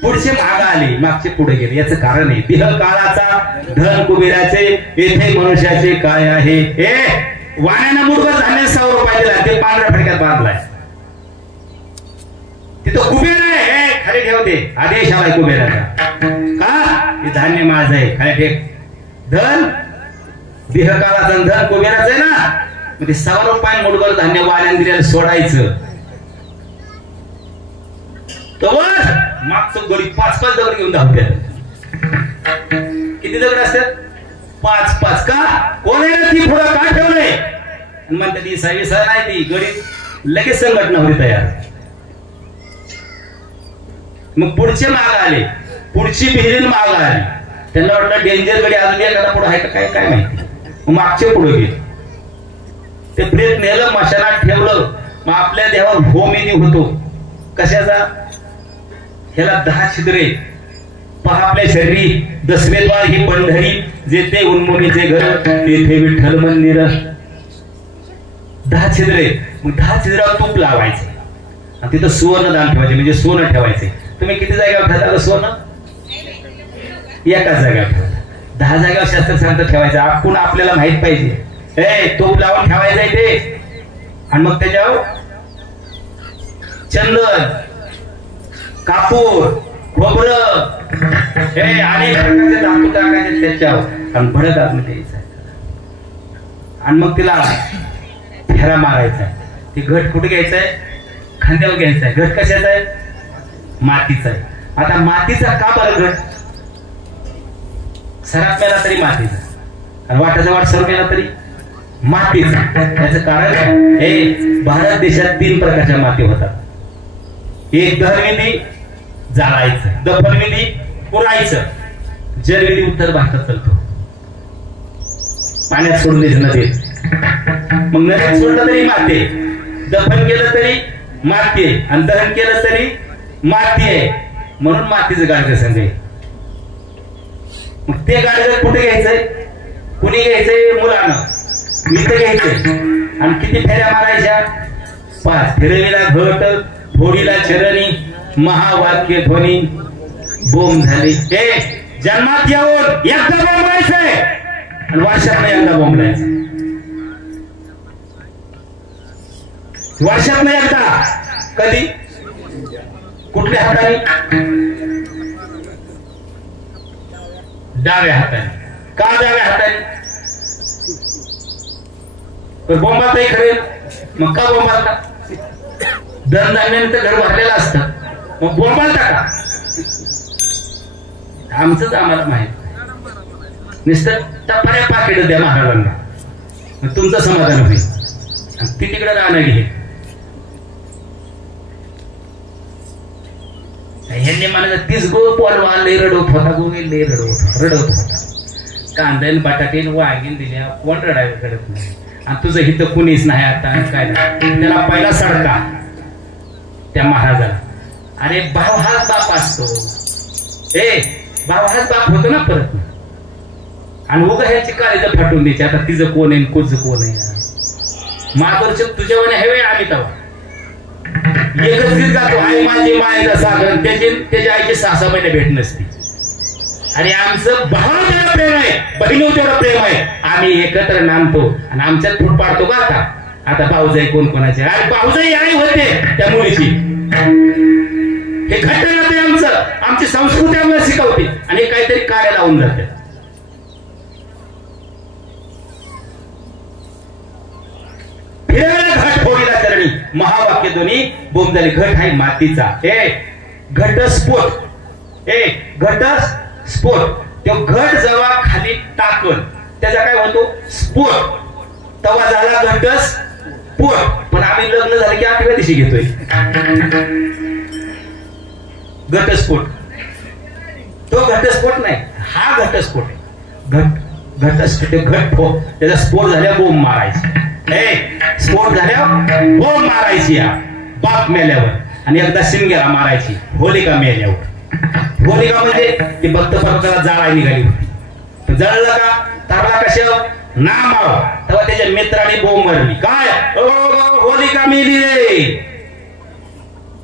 पुढचे माग आले, मागचे पुढे गेले. याचं कारण आहे देह काळाचा, धन कुबेराचे, येथे मनुष्याचे काय आहे. हे वाण्यानं मुठभर धान्य 100 रुपये दिला, ते पांढऱ्या फडक्यात बांधलाय. तिथं कुबेर आहे, हे खाली ठेवते. आदेश आलाय कुबेराचा, का हे धान्य माझं आहे, खाली ठेव. धन देह काळाचं धन कुबेराचं आहे ना, मग ते 100 रुपये मुठभर धान्य वाण्यानं दिलेलं सोडायचं. तर मागचं गडी 5-5 दगड घेऊन धावत्यात. किती दगड असतात? 5-5. का? कोणाला ती पुढं का ठेवलंय? म्हणते ती सविसा नाही, ती गडी लगेच संघटना होती तयार. मग पुढचे माग आले, पुढची बिहिरीन माग आली. त्यांना वाटलं डेंजर गडी अजून एखादा पुढे आहे का काय काय माहिती. मागचे पुढे गेले, ते प्रेत नेलं, मशानात ठेवलं. मग आपल्या देवावर होमिनी होतो. कशाचा? ह्याला 10 छिद्रे. पहा आपल्या शरीरी 10वे द्वार ही पंढरी, जेथे उन्मुनीचे घर तेथे विठ्ठल मंदिर. 10 छिद्रे. मग 10 छिद्रावर तूप लावायचे आणि तिथं सुवर्ण दान ठेवायचे, म्हणजे सोनं ठेवायचे. तुम्ही किती जागेवर ठेवता सोनं? एकाच जागेवर ठेवता. 10 जागेवर शास्त्र सांगतं ठेवायचं. आपण आपल्याला माहित पाहिजे. तूप लावून ठेवायचं आहे ते. आणि मग त्याच्यावर चंदन, कापूर, खोबरं, हे अनेक प्रकारचे धातू टाकायचे त्याच्यावर आणि भडक आतून द्यायचं. आणि मग तिला फेरा मारायचा. ते घट कुठे घ्यायचंय? खांद्यावर घ्यायचंय. घट कशाचा आहे? मातीचा आहे. आता मातीचा का बरं घट? सरात मेला तरी मातीचा, आणि वाटाचा वाट सर मेला तरी मातीचा. त्याचं कारण हे भारत देशात 3 प्रकारच्या माती होतात. एक दहनविधी, जाळायचं. दफनविधी, पुरायचं. जलविधी उत्तर भारतात चालतो. पाण्यात सोडून द्यायचं नदीत. मग नदीत सोडलं तरी माती, दफन केलं तरी माती आहे, आणि दहन केलं तरी माती आहे. म्हणून मातीचं गाडगं सांगे. मग ते गाडगं कुठे घ्यायचंय? कुणी घ्यायचंय? मुलानं. मी तर घ्यायचंय. आणि किती फेऱ्या मारायच्या? 5. फिरविला घट, फोडीला चरणी, महावाक्य ध्वनी, बोंब झाली. ते जन्मात येऊन एकदा बोंबलायचंय आणि वर्षात एकदा बोंबलायचं. वर्षात एकदा. कधी? कुठल्या हाताने? डाव्या हाताने. का डाव्या हाताने? बोंबातही खरे. मग का बोंबालता? धनधान्याने तर घर भरलेलं असतं, मग बोंबालता का? आमचंच आम्हाला माहित. नुसतं टपाऱ्या पाकिट द्या महाराजांना, मग तुमचं समाधान होईल. ती तिकडे राहणं घे. ह्यांनी मला 30 गो पोलवा लय रडवत होता, गोविंद लय रडवत होता. कांद्यान बटाटे वाघीन दिल्या, कोण रडायला करत नाही. आणि तुझं हित कुणीच नाही आता काय. त्याला पहिला सडका त्या महाराजाला. अरे भाव हाच बाप असतो. भाव हाच बाप होतो ना परत. आणि उगा ह्याची काळीचं फाटून द्यायची. आता तिचं कोण आहे, कुझं कोण आहे. मागरचे तुझ्यावाने हवे आम्ही तवा एकच गीत गातो. आई माझी मायेचा सागर, त्याच्या आईची 6-6 महिने भेट नसते. आणि आमचं भावाला तेवढं प्रेम आहे, बहिणीवर तेवढं प्रेम आहे. आम्ही एकत्र नांदतो आणि आमच्यात फूट पाडतो का? आता भाऊजाई कोण कोणाचे? अरे भाऊजाई आई होते त्या मुलीची. हे घट्ट राहते आमचं. आमची संस्कृती आम्हाला शिकवते आणि काहीतरी कार्य लावून जाते. फिरायला घट, फोडीला चरणी, महावाक्य ध्वनी, बोंब झाली. घट आहे मातीचा. घटस्फोट. घटस्फोट. तो घट जेव्हा खाली टाकल त्याचा काय होतो? स्फोट. तेव्हा झाला घटस्फोट. पण आम्ही लग्न झालं की 8व्या दिवशी घेतोय घटस्फोट. तो घटस्फोट नाही, हा घटस्फोट आहे. घटस्फोट, घट त्याचा स्फोट झाल्या बोंब मारायचा. स्फोट झाल्यावर बोंब मारायची या बाप मेल्यावर आणि एकदा शिमग्याला मारायची होलिका मेल्यावर. होलिका म्हणजे ती भक्त पर्वताला जाळा निघाली होती. जळलं का तारला कशा नामाव तेव्हा त्याच्या मित्राने बोंब मारली. काय होलिका मेली रे.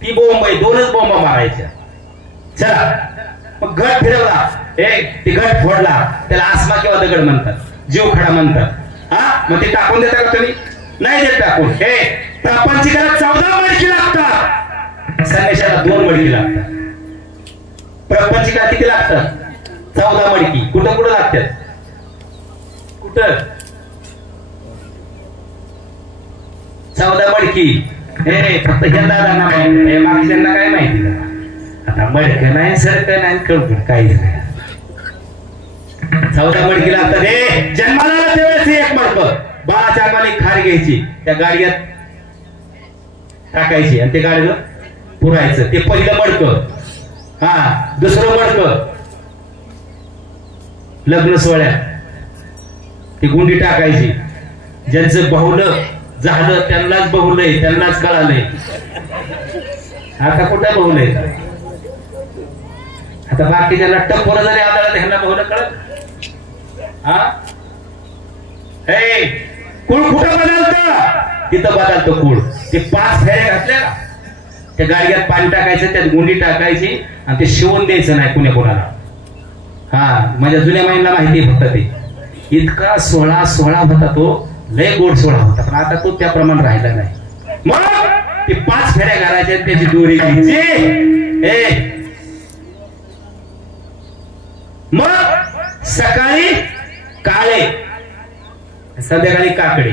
ती बोंब आहे. 2च बोंब मारायच्या. चला मग घट फिरवला. ती घट फोडला. त्याला आसमा किंवा दगड म्हणतात. जीव खडा म्हणतात. हा मग ते टाकून देता का तुम्ही? नाही देत टाकून. प्रपंचिकाला 14 मडकी लागतात. संन्याशाला 2 मडकी लागतात. प्रपंचिका किती लागतात? 14 मडकी. कुठं कुठं लागतात? कुठं 14 मडकी. फक्त हे दादांना माहिती. बाकीच्यांना काय माहिती? आता मडकं नाही सरकं नाही कळतं काही नाही. 14 मडकी लागतात. जन्माला त्यावेळेस 1 मडकं बाळाच्या अंगाने खार घ्यायची त्या गाडग्यात टाकायची आणि ते गाडगं पुरायचं. ते पहिलं मडकं. हा दुसरं मडकं लग्न सोहळ्यात ती गुंडी टाकायची. ज्यांचं बहुलं झालं त्यांनाच बहुलंय त्यांनाच कळालंय. आता कुठं बहुलंय? आता बाकीच्यांना टप्पर जरी आदळत ह्यांना बहुलं कळत. हा कुळ कुठं बदलतं? तिथं बदलतं कुळ. ते 5 फेऱ्या घातल्या त्या गाडग्यात पाणी टाकायचं त्यात गुंडी टाकायची आणि ते शिवून द्यायचं नाही कुण्या कोणाला. हा माझ्या जुन्या माईंना माहिती फक्त ते इतका 16 होता तो. लय गोड 16 होता. पण आता तो त्याप्रमाणे राहिला नाही. मग ते 5 फेऱ्या घालायच्या त्याची दोरी घ्यायची. मग सकाळी काळे संध्याकाळी काकडे.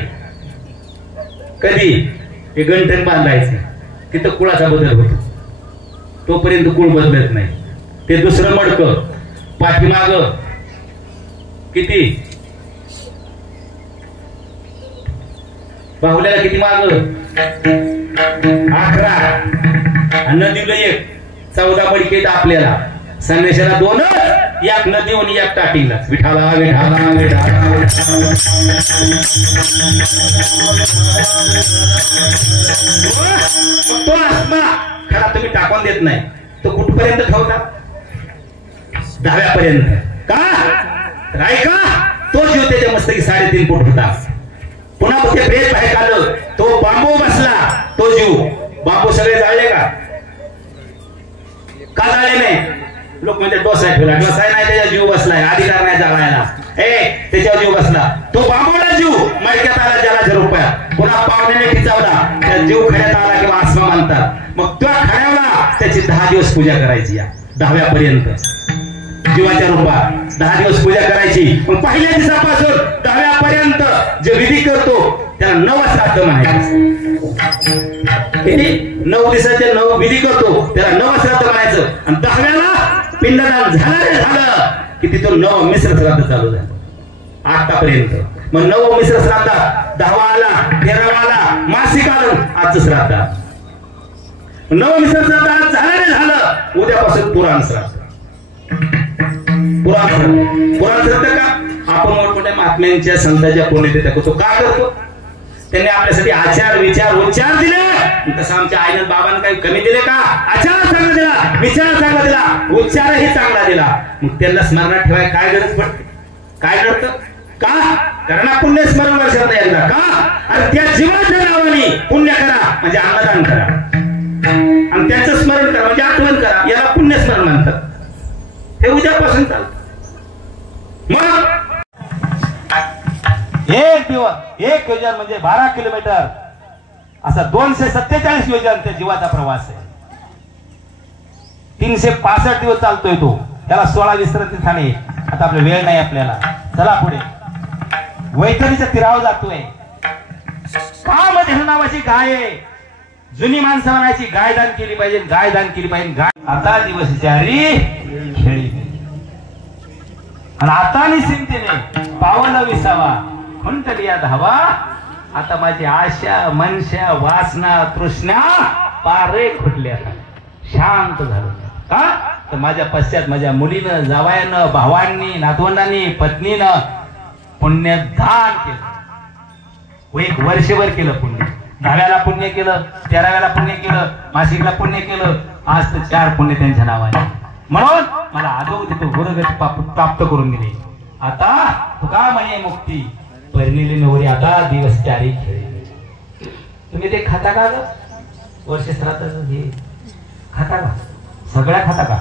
कधी हे गंठण बांधायचं. तिथं कुळाचा बदल होतो. तोपर्यंत कुळ बदलत नाही. ते दुसरं मडकं पाठीमाग किती बाहुल्याला किती माग 11 आणि नदीला 1 14 मडकी आपल्याला. संन्याशाला 2च. 1 नदी आणि 1 टाटीला. विठाला विठाला विठाला. तो आत्मा खरा तुम्ही टाकून देत नाही. तो कुठपर्यंत ठेवता? 10व्या पर्यंत. का? ऐका तो जीव त्याच्या मस्तकी 3.5 फूट होता. पुन्हा ते प्रेत बाहेर आलं. तो बांबू बसला. तो जीव बांबू सगळे जाळले का? का जाळले नाही? लोक म्हणजे डोसा ठेवला. डोसा नाही त्याच्या जीव बसलाय. अधिकार नाही जाळायला. त्याच्यावर जीव बसला. तो बांबूला जीव मडक्यात आला जलाच्या रुपयात. पुन्हा पावण्याने ठिचावला. त्या जीव खड्यात आला किंवा आसमा मानतात. मग त्या खड्याला त्याची 10 दिवस पूजा करायची. या 10व्या पर्यंत जीवाच्या रूपात 10 दिवस पूजा करायची. मग पहिल्या दिवसापासून 10व्या पर्यंत जे विधी करतो त्याला 9 श्राद्ध म्हणायचं. किती? 9 दिवसाचे 9 विधी करतो त्याला 9 श्राद्ध म्हणायचं. आणि 10व्याला पिंडदान झालं की तिथून 9 मिश्र श्राद्ध चालू झालं. आतापर्यंत. मग 9 मिश्र श्राद्ध 10वा आला 13वा आला मासिक आलं आजचं श्राद्ध. 9 मिश्र श्राद्ध आज झालं. उद्यापासून पुराण श्राद्ध. पुराण श्राद्ध का? आपण मोठमोठ्या महात्म्यांच्या संतांच्या पुण्यतिथ्या करतो. का करतो? त्यांनी आपल्यासाठी आचार विचार उच्चार दिले. तसं आमच्या आईनं बाबांना काही कमी दिले का? आचार चांगला दिला, विचार चांगला दिला, उच्चारही चांगला दिला. मग त्यांना स्मरणात ठेवाय काय गरज पडते? काय घडतं? का? कारण पुण्य स्मरण वर्षात एकदा. का? आणि त्या जीवाच्या नावाने पुण्य करा म्हणजे अन्नदान करा. आणि त्याचं स्मरण करा म्हणजे आठवण करा. याला पुण्य स्मरण म्हणतात. हे उद्यापासून चालतं. मग 1 दिवस 1 योजन म्हणजे 12 किलोमीटर असा 247 योजन जीवाचा प्रवास आहे. 365 दिवस चालतोय तो. त्याला 16 विश्रांती स्थाने. आता आपला वेळ नाही आपल्याला. चला पुढे. वैतरणीच्या तीरावर जातोय. पामध्ये नावाची गाय आहे. जुनी माणसं म्हणायची गाय दान केली पाहिजे, गाय दान केली पाहिजे. गाय आता दिवस जारी खेळी आणि आता निश्चिंतेने पावला विसावा खुंटलिया धावा. आता माझी आशा मनशा वासना तृष्णा पारे खुटल्या. शांत झालं. का? तर माझ्या पश्चात माझ्या मुलीनं जावयानं भावांनी नातवंडांनी पत्नीनं पुण्यदान केलं. एक वर्षभर केलं पुण्य, 10व्याला पुण्य केलं, 13व्याला पुण्य केलं, मासिकला पुण्य केलं, आज तर 4 पुण्य त्यांच्या नावाने. म्हणून मला आदौ तिथे गुरुगती प्राप्त करून दिले. आता तुका म्हणे मुक्ती परिणिले नवरी आता दिवस 4 खेळले. तुम्ही ते खाता का ग? वर्ष श्राद्धाचं हे खाता का? सगळ्या खाता का?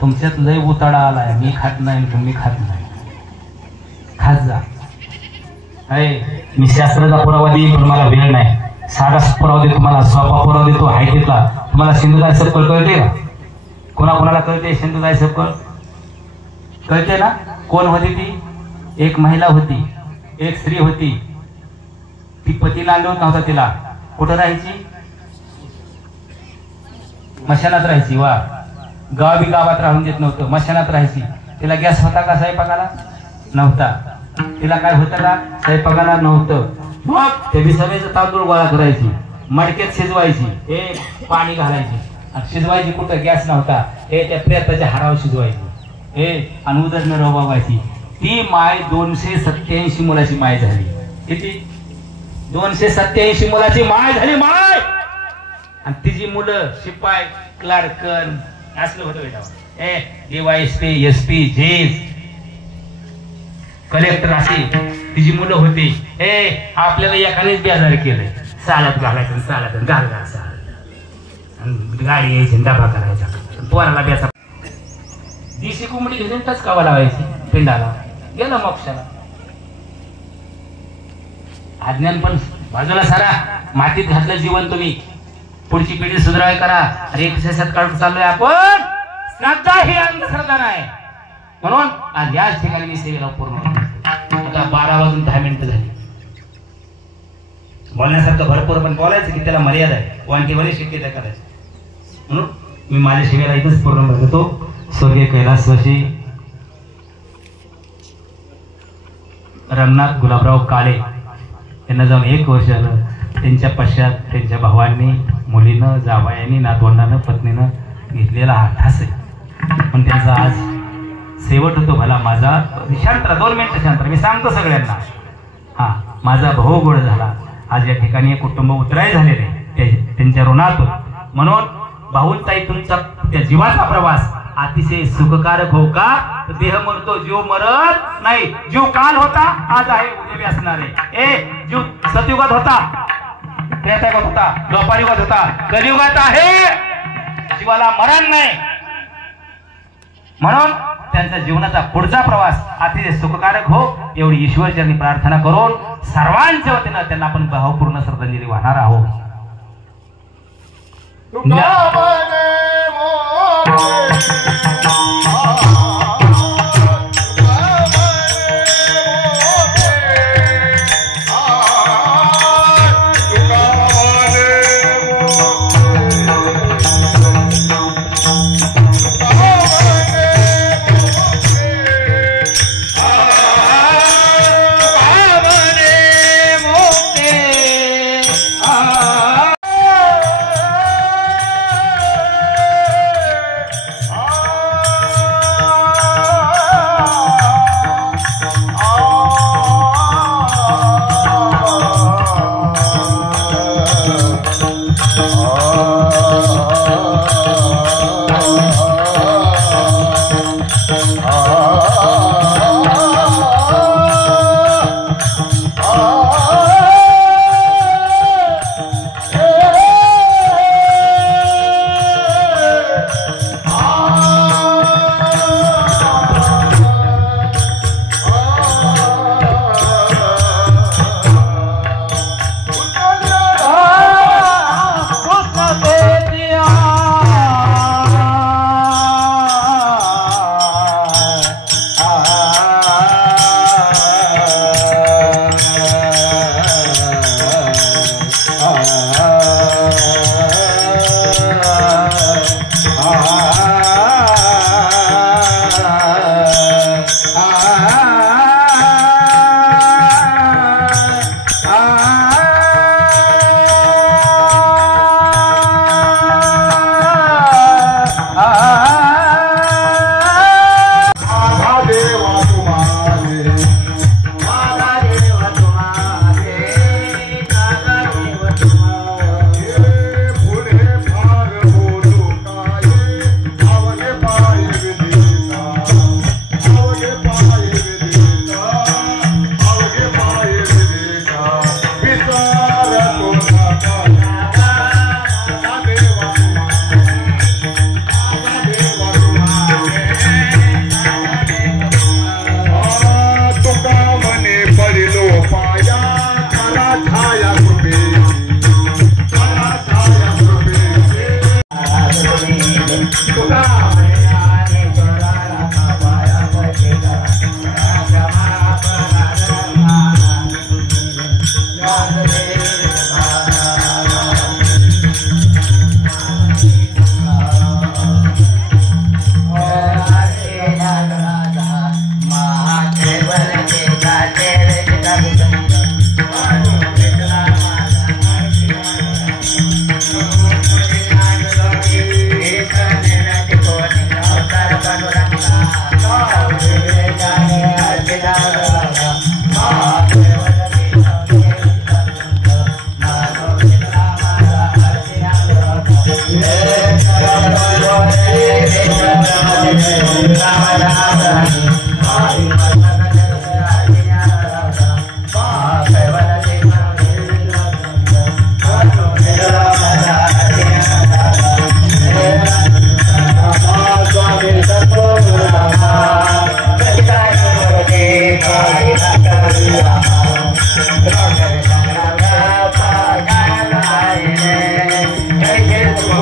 तुमच्यात लय उताडा आलाय. मी खात नाही, तुम्ही खात नाही. खात जा. मी शास्त्राचा पुरावा देईन पण मला वेळ नाही. साधा पुरावा देतो तुम्हाला, सोपा पुरावा देतो. हाय तिथला तुम्हाला सिंधुताई सपकाळ कळते का? कोणाकोणाला कळते सिंधुताई सपकाळ? कळते ना? कोण होती ती? एक महिला होती, एक स्त्री होती. ती पती नांदवत नव्हता तिला. कुठं राहायची? मशानात राहायची. वा, गावात राहून देत नव्हतं, मशानात राहायची. तिला गॅस होता का स्वयंपाकाला? नव्हता. तिला काय होतं का? स्वयंपाकाला नव्हतं. मग ते बिसाव्याचं तांदूळ गोळा करायची, मडक्यात शिजवायची, हे पाणी घालायची आणि शिजवायची. कुठं गॅस नव्हता. हे त्या प्रेताच्या हारावर शिजवायची, हे आणि उदरनं रवायची. ती माय 287 मुलाची माय झाली. किती? 287 मुलाची माय झाली माय. आणि तिची मुलं शिपाई, क्लार्कन असलं होतं बेटा. DYSP, SP, जेज, कलेक्टर अशी तिची मुलं होती. आपल्याला एकानेच बेजार केलंय. सालात घालायचं, सालात घालला सालात, गाडी यायची, डबा करायचा, पोराला बेसा. दिशी कोंबडी घेऊन टचकावा लावायची पिंडाला, गेला मोक्षाला. अज्ञान पण बाजूला सारा. मातीत घातलं जीवन तुम्ही. पुढची पिढी सुधाराय करा. अरे 107 काढून चाललोय आपण. श्रद्धा ही अंधश्रद्धा नाही. म्हणून आज याच ठिकाणी मी सेवेला पूर्ण. आता 12 वाजून 10 मिनिटं झाली. बोलण्यासारखं भरपूर पण बोलायचं की त्याला मर्यादा आहे. वांटीवाली शक्यता करायची. म्हणून मी माझ्या सेवेला इथंच पूर्ण करतो. स्वर्गीय कैलासवासी रंगनाथ गुलाबराव काळे यांना जाऊन 1 वर्ष झालं. त्यांच्या पश्चात त्यांच्या भावांनी, मुलीनं, जावयानी, नातवंडानं, पत्नीनं घेतलेला हा ठास आहे. पण त्यांचा आज शेवट होतो. भला माझा शांत 2 मिनिटं शांत. मी सांगतो सगळ्यांना. हा, माझा भाऊ गोड झाला. आज या ठिकाणी कुटुंब उतराय झालेले त्यांच्या ऋणातून. म्हणून भाऊंचाही तुमचा त्या जीवाचा प्रवास अतिशय सुखकारक हो का? देह मरतो, जीव मरत नाही. जीव काल होता, आज आहे, उद्या बी असणार आहे. जीव सतयुगात होता, त्रेतायुगात होता, द्वापारयुगात होता, कलियुगात आहे. जीवाला मरण नाही. म्हणून त्यांचा जीवनाचा पुढचा प्रवास अतिशय सुखकारक हो एवढी ईश्वरचरणी प्रार्थना करून सर्वांच्या वतीनं त्यांना आपण भावपूर्ण श्रद्धांजली वाहणार आहोत.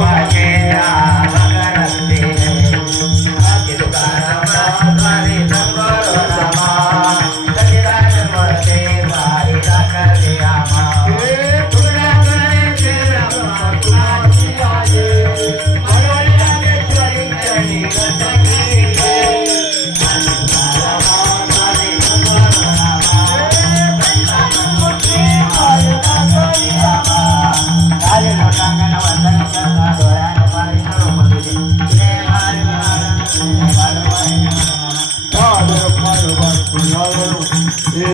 वाजेला